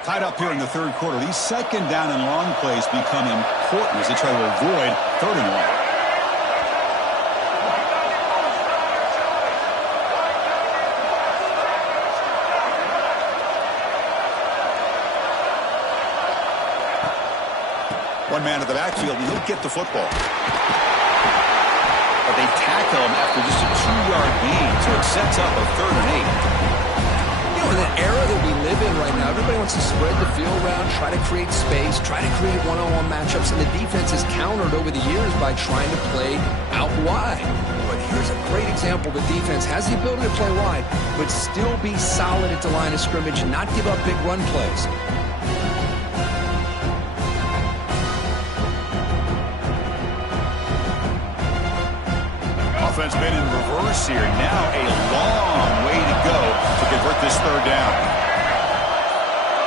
Tied up here in the 3rd quarter. These 2nd down and long plays become important as they try to avoid 3rd and long. One man in the backfield, and he'll get the football. But they tackle him after just a 2-yard gain, so it sets up a 3rd and 8. You know, in the era that we live in right now, everybody wants to spread the field around, try to create space, try to create one-on-one matchups, and the defense has countered over the years by trying to play out wide. But here's a great example. The defense has the ability to play wide, but still be solid at the line of scrimmage and not give up big run plays. Offense been in reverse here. Now a long way to go to convert this 3rd down.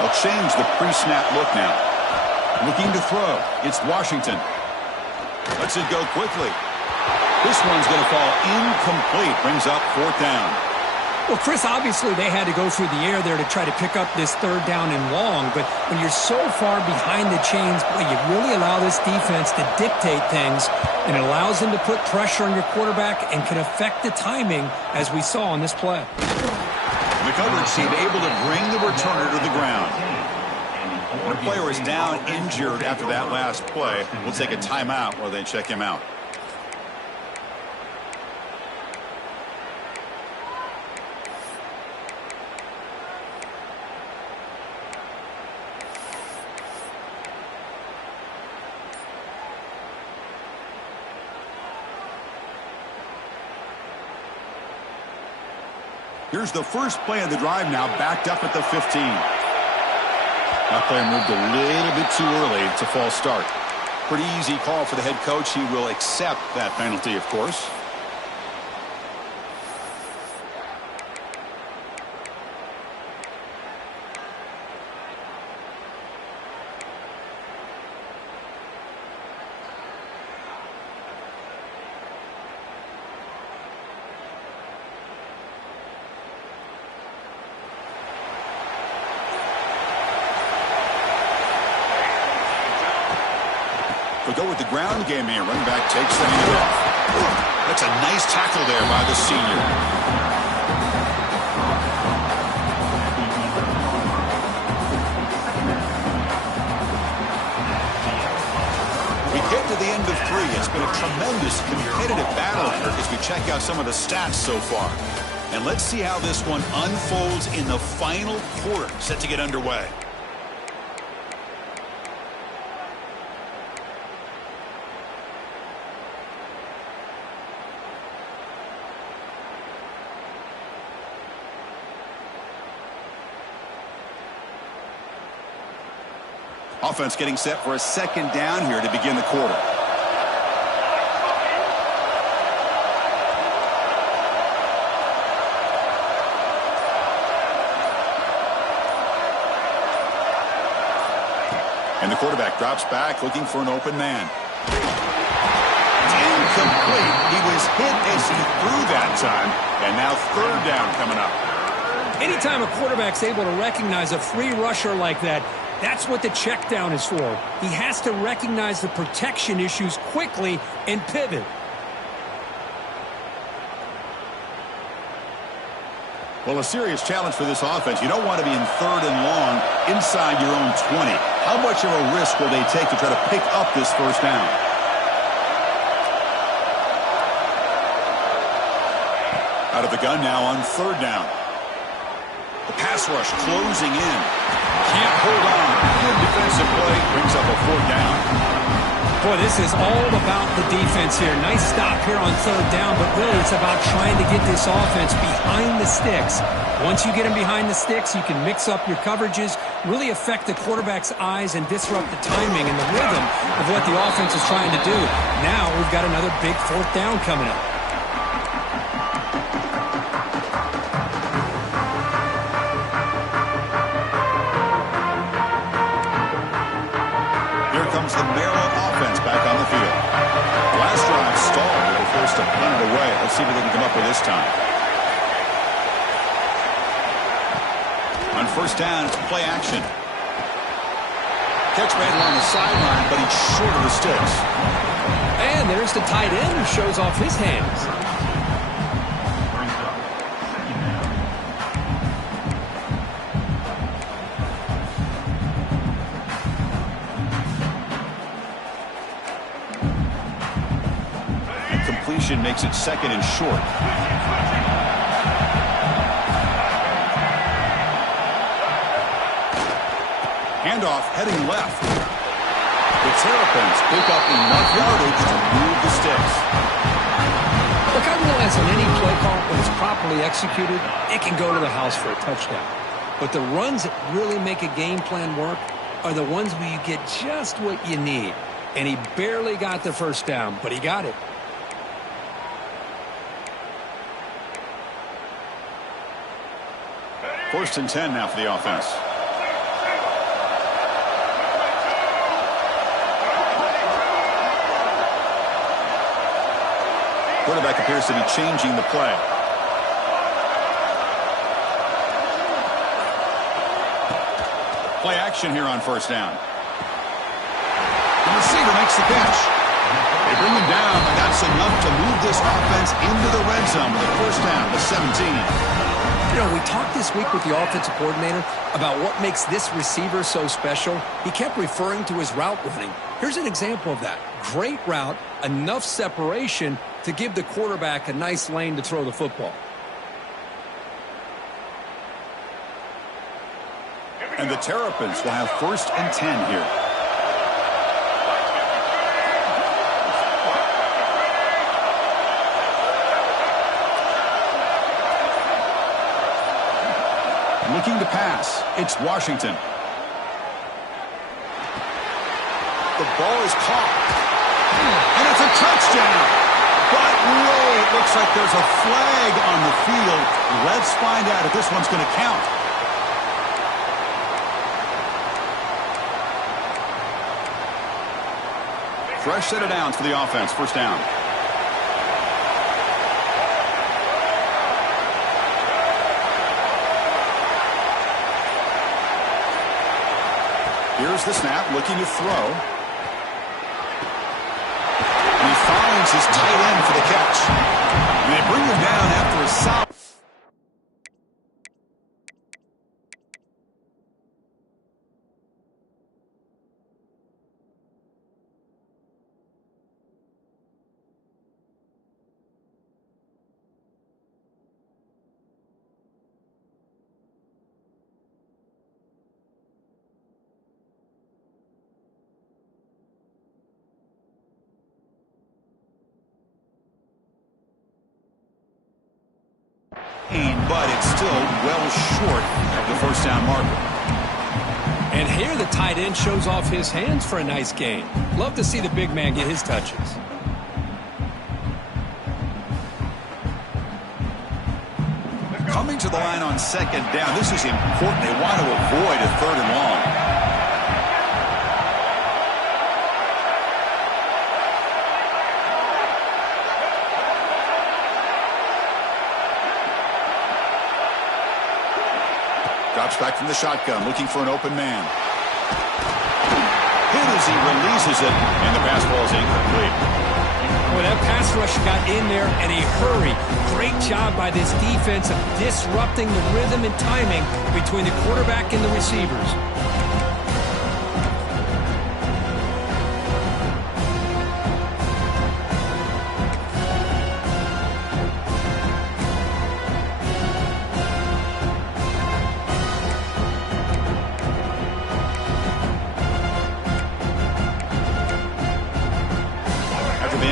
They'll change the pre-snap look now. Looking to throw. It's Washington. Lets it go quickly. This one's going to fall incomplete. Brings up 4th down. Well, Chris, obviously they had to go through the air there to try to pick up this 3rd down and long, but when you're so far behind the chains, boy, you really allow this defense to dictate things, and it allows them to put pressure on your quarterback and can affect the timing, as we saw on this play. The coverage team able to bring the returner to the ground. When a player is down injured after that last play, we'll take a timeout while they check him out. Here's the first play of the drive now, backed up at the 15. That player moved a little bit too early. It's a false start. Pretty easy call for the head coach. He will accept that penalty, of course. They'll go with the ground game here. Running back takes the handoff. That's a nice tackle there by the senior. We get to the end of 3. It's been a tremendous competitive battle here as we check out some of the stats so far. And let's see how this one unfolds in the final quarter, set to get underway. Offense getting set for a second down here to begin the quarter. And the quarterback drops back looking for an open man. Incomplete. He was hit as he threw that time. And now third down coming up. Anytime a quarterback's able to recognize a free rusher like that, that's what the check down is for. He has to recognize the protection issues quickly and pivot. Well, a serious challenge for this offense. You don't want to be in third and long inside your own 20. How much of a risk will they take to try to pick up this first down? Out of the gun now on third down. The pass rush closing in. Can't hold on. Good defensive play. Brings up a fourth down. Boy, this is all about the defense here. Nice stop here on third down, but really it's about trying to get this offense behind the sticks. Once you get them behind the sticks, you can mix up your coverages, really affect the quarterback's eyes and disrupt the timing and the rhythm of what the offense is trying to do. Now we've got another big fourth down coming up. The Maryland offense back on the field. Last drive stalled. They were forced to punt it away. Let's see what they can come up with this time. On first down, it's play action. Catch made along the sideline, but he's short of the sticks. And there's the tight end who shows off his hands. Makes it second and short. Handoff heading left. The Terrapins pick up enough yardage to move the sticks. Look, I realize on any play call, when it's properly executed, it can go to the house for a touchdown. But the runs that really make a game plan work are the ones where you get just what you need. And he barely got the first down, but he got it. First and 10 now for the offense. Quarterback appears to be changing the play. Play action here on first down. The receiver makes the catch. They bring him down, but that's enough to move this offense into the red zone with a first down to 17. You know, we talked this week with the offensive coordinator about what makes this receiver so special. He kept referring to his route running. Here's an example of that. Great route, enough separation to give the quarterback a nice lane to throw the football. And the Terrapins will have first and 10 here. Looking to pass. It's Washington. The ball is caught. And it's a touchdown. But wait, it looks like there's a flag on the field. Let's find out if this one's going to count. Fresh set of downs for the offense. First down. Here's the snap, looking to throw. finds his tight end for the catch. And they bring him down after a solid. But it's still well short of the first down marker. And here the tight end shows off his hands for a nice gain. Love to see the big man get his touches. Coming to the line on second down, this is important. They want to avoid a third and long. Drops back from the shotgun, looking for an open man. Hit as he releases it, and the pass ball is incomplete. Well, that pass rush got in there in a hurry. Great job by this defense of disrupting the rhythm and timing between the quarterback and the receivers.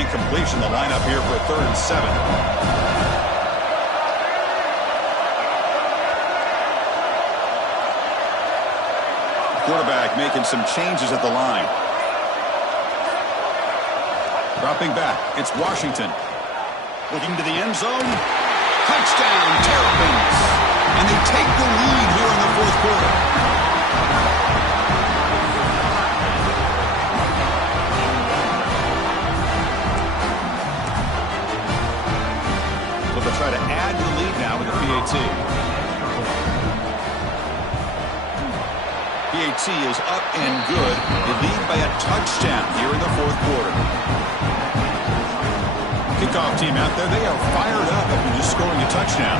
Completion, the lineup here for a 3rd and 7. Quarterback making some changes at the line. Dropping back, it's Washington. Looking to the end zone. Touchdown, Terrapins. And they take the lead here in the 4th quarter. Try to add to the lead now with the PAT. PAT is up and good. They lead by a touchdown here in the 4th quarter. Kickoff team out there, they are fired up after just scoring a touchdown.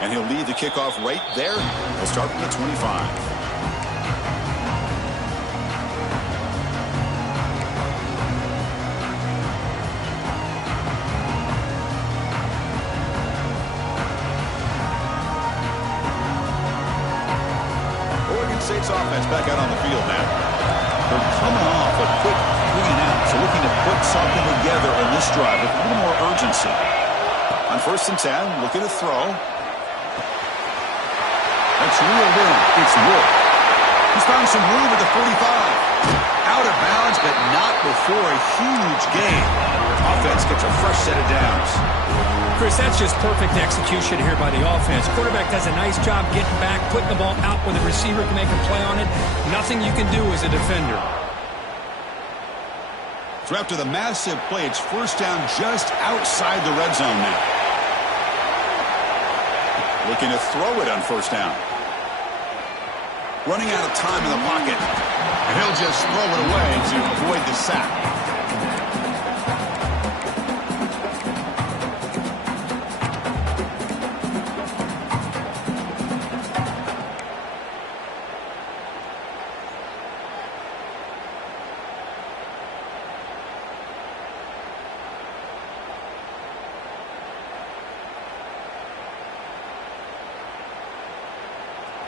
And he'll lead the kickoff right there. He'll start from the 25. State's offense back out on the field now. They're coming off a quick 3 and out, so looking to put something together in this drive with a little more urgency. On 1st and 10, looking to throw. That's reeled in. It's Wood. He's found some room at the 45. Out of bounds, but not before a huge gain. Offense gets a fresh set of downs. Chris, that's just perfect execution here by the offense. Quarterback does a nice job getting back, putting the ball out where the receiver can make a play on it. Nothing you can do as a defender. So after the massive play, it's 1st down just outside the red zone now. Looking to throw it on 1st down. Running out of time in the pocket. And he'll just throw it away to avoid the sack.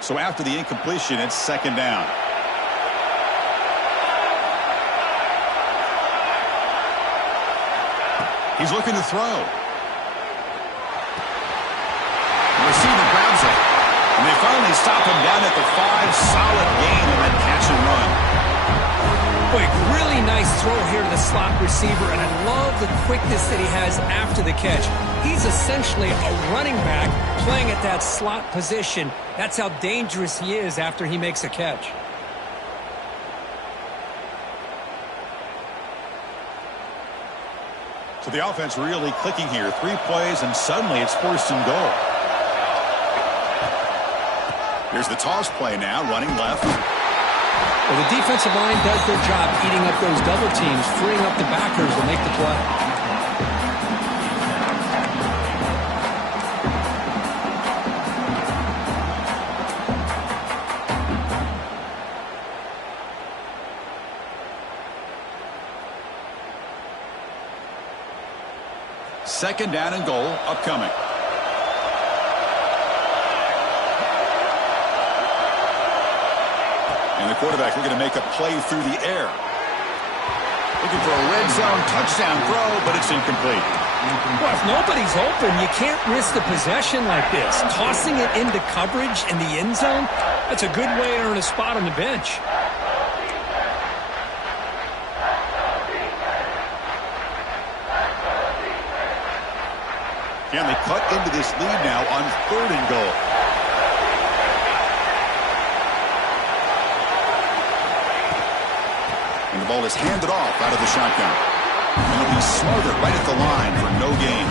So after the incompletion, it's 2nd down. He's looking to throw. The receiver grabs it. And they finally stop him down at the 5. Solid gain in that catch and run. Boy, really nice throw here to the slot receiver, and I love the quickness that he has after the catch. He's essentially a running back playing at that slot position. That's how dangerous he is after he makes a catch. So the offense really clicking here. 3 plays, and suddenly it's 1st and goal. Here's the toss play now, running left. Well, the defensive line does their job eating up those double teams, freeing up the backers to make the play. Second down and goal upcoming. And the quarterback looking to make a play through the air. Looking for a red zone touchdown throw, but it's incomplete. Well, if nobody's open, you can't risk the possession like this. Tossing it into coverage in the end zone, that's a good way to earn a spot on the bench. Can they cut into this lead now on third and goal? And the ball is handed off out of the shotgun. And it'll be smothered right at the line for no gain.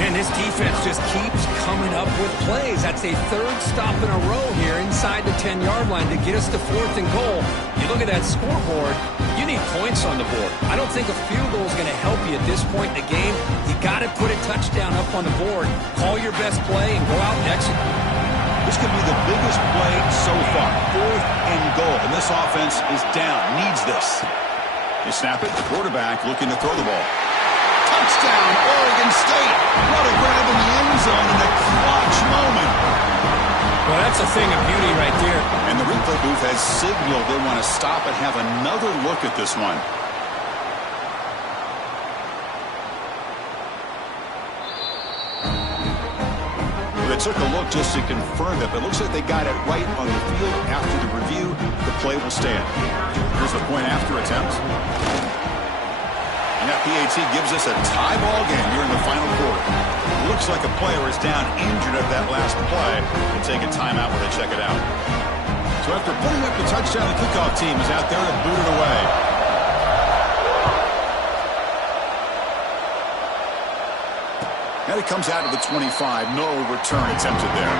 Man, this defense just keeps coming up with plays. That's a third stop in a row here inside the 10-yard line to get us to fourth and goal. You look at that scoreboard, you need points on the board. I don't think a field goal is going to help you at this point in the game. You got to put a touchdown up on the board, call your best play, and go out and execute. This could be the biggest play so far. Fourth and goal. And this offense is down. Needs this. They snap it. The quarterback looking to throw the ball. Touchdown, Oregon State. What a grab in the end zone in a clutch moment. Well, that's a thing of beauty right there. And the replay booth has signaled they want to stop and have another look at this one. Well, they took a look just to confirm it, but it looks like they got it right on the field. After the review, the play will stand. Here's the point after attempt. And that PAT gives us a tie ball game here in the final quarter. It looks like a player is down injured at that last play. They take a timeout where they check it out. So after putting up the touchdown, the kickoff team is out there to boot it away. And it comes out to the 25. No return attempted there.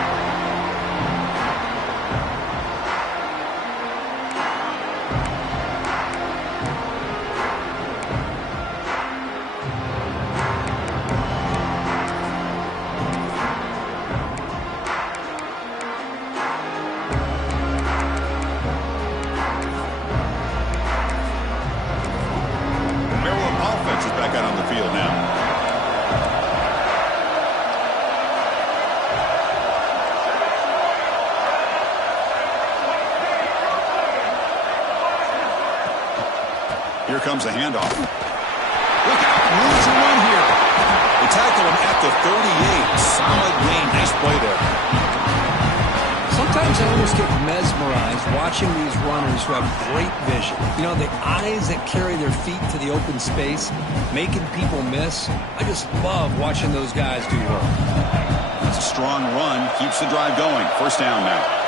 Here comes the handoff. Look out, room to run here. They tackle him at the 38. Solid gain. Nice play there. Sometimes I almost get mesmerized watching these runners who have great vision. You know, the eyes that carry their feet to the open space, making people miss. I just love watching those guys do work. That's a strong run. Keeps the drive going. First down now.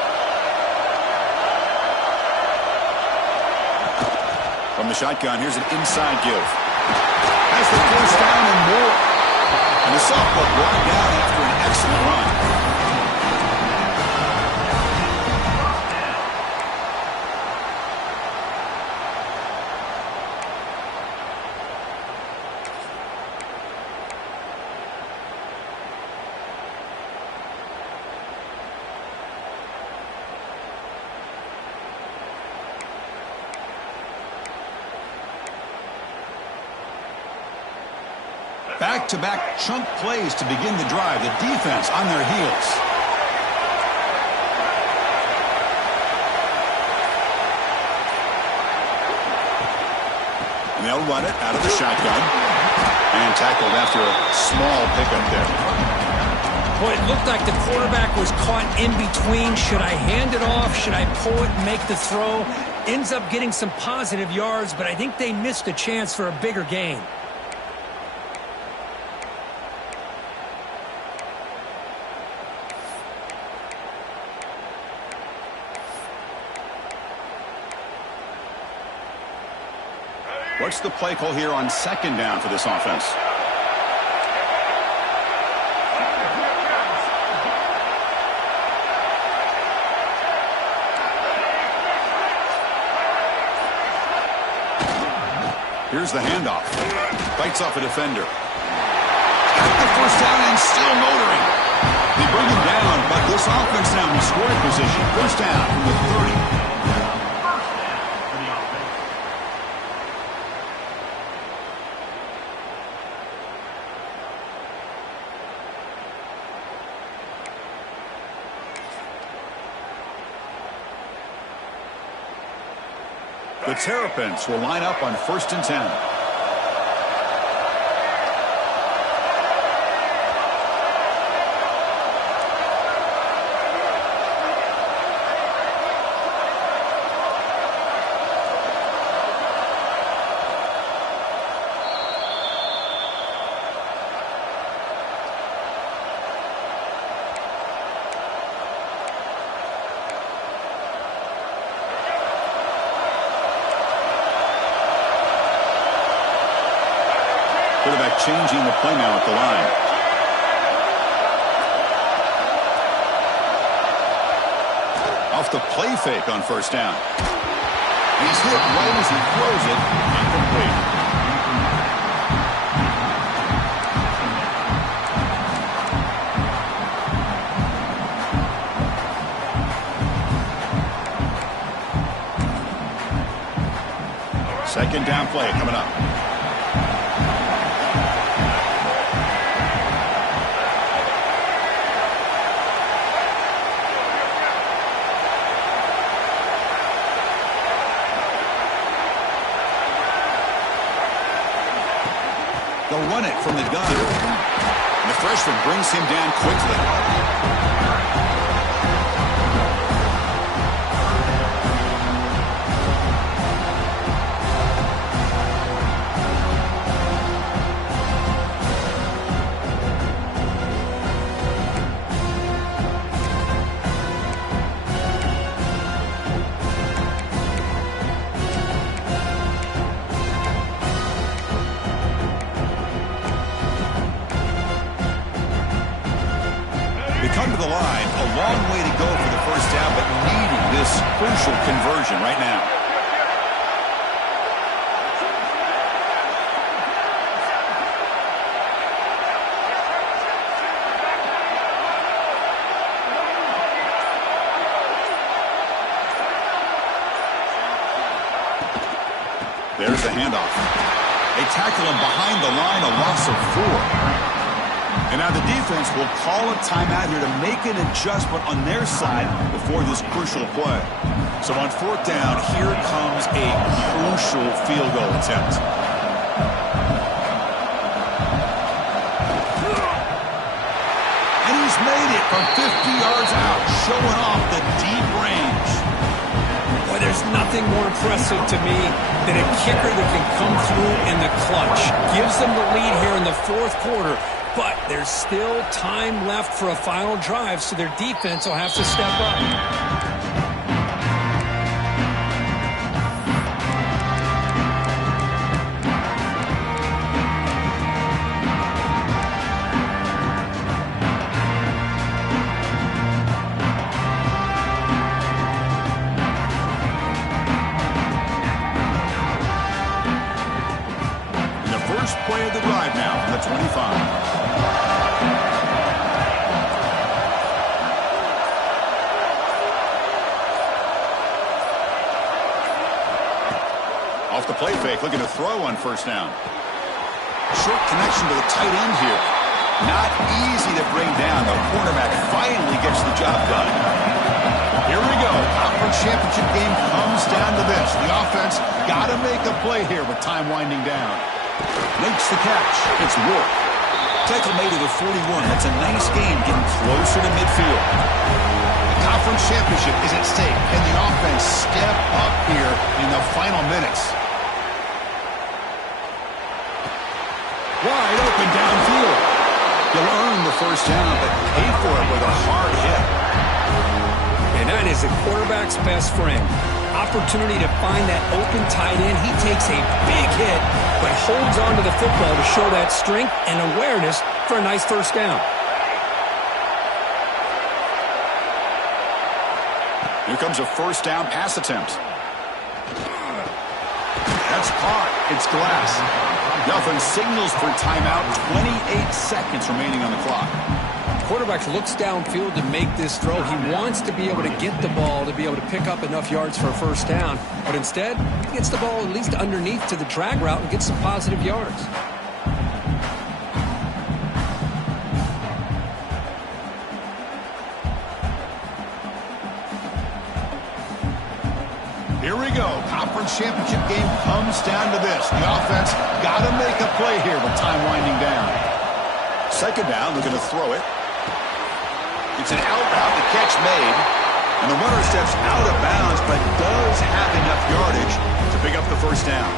From the shotgun, here's an inside give. Has the first down and more. And the sophomore brought down after an excellent run. Back-to-back chunk plays to begin the drive. The defense on their heels. And they'll run it out of the shotgun. And tackled after a small pickup there. Boy, it looked like the quarterback was caught in between. Should I hand it off? Should I pull it and make the throw? Ends up getting some positive yards, but I think they missed a chance for a bigger gain. What's the play call here on second down for this offense? Here's the handoff. Fights off a defender. Got the first down and still motoring. They bring him down, but this offense now in scoring position. First down from the 30. The Terrapins will line up on 1st and 10. Quarterback changing the play now at the line. Off the play fake on 1st down. He's hit right as he throws it. Incomplete. Second down play coming up. They'll run it from the gun. And the freshman brings him down quickly. Come to the line, a long way to go for the first down, but needing this crucial conversion right now. There's the handoff. They tackle him behind the line, a loss of 4. And now the defense will call a timeout here to make an adjustment on their side before this crucial play. So on 4th down, here comes a crucial field goal attempt. And he's made it from 50 yards out, showing off the deep range. Boy, there's nothing more impressive to me than a kicker that can come through in the clutch. Gives them the lead here in the 4th quarter. But there's still time left for a final drive, so their defense will have to step up. Play of the drive now from the 25. Off the play fake, looking to throw on 1st down. Short connection to the tight end here. Not easy to bring down. The cornerback finally gets the job done. Here we go. Conference championship game comes down to this. The offense got to make a play here with time winding down. Makes the catch. It's Rourke. Tackle made at the 41. That's a nice game getting closer to midfield. The conference championship is at stake. Can the offense step up here in the final minutes? Wide open downfield. You'll earn the first down, but pay for it with a hard hit. And that is a quarterback's best friend. Opportunity to find that open tight end. He takes a big hit, but holds on to the football to show that strength and awareness for a nice first down. Here comes a first down pass attempt. That's caught. It's glass. The offense signals for timeout. 28 seconds remaining on the clock. Quarterback looks downfield to make this throw. He wants to be able to get the ball to be able to pick up enough yards for a first down. But instead, he gets the ball at least underneath to the drag route and gets some positive yards. Here we go. Conference championship game comes down to this. The offense got to make a play here with time winding down. Second down, they're going to throw it. It's an out route, the catch made. And the runner steps out of bounds, but does have enough yardage to pick up the first down.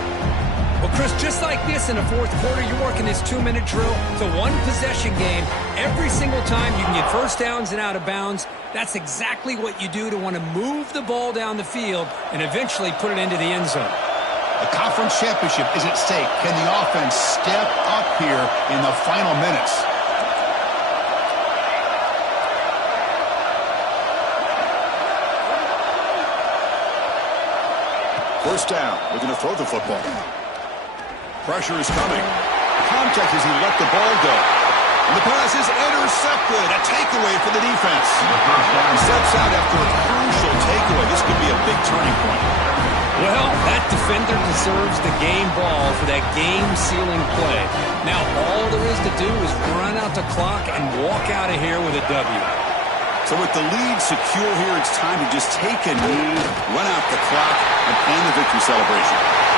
Well, Chris, just like this in the fourth quarter, you're working this 2-minute drill. It's a one-possession game. Every single time you can get first downs and out of bounds. That's exactly what you do to want to move the ball down the field and eventually put it into the end zone. The conference championship is at stake. Can the offense step up here in the final minutes? First down. We're going to throw the football. Pressure is coming. Contact as he let the ball go. And the pass is intercepted. A takeaway for the defense. He steps out after a crucial takeaway. This could be a big turning point. Well, that defender deserves the game ball for that game-sealing play. Now, all there is to do is run out the clock and walk out of here with a W. So with the lead secure here, it's time to just take a knee, run out the clock, and end the victory celebration.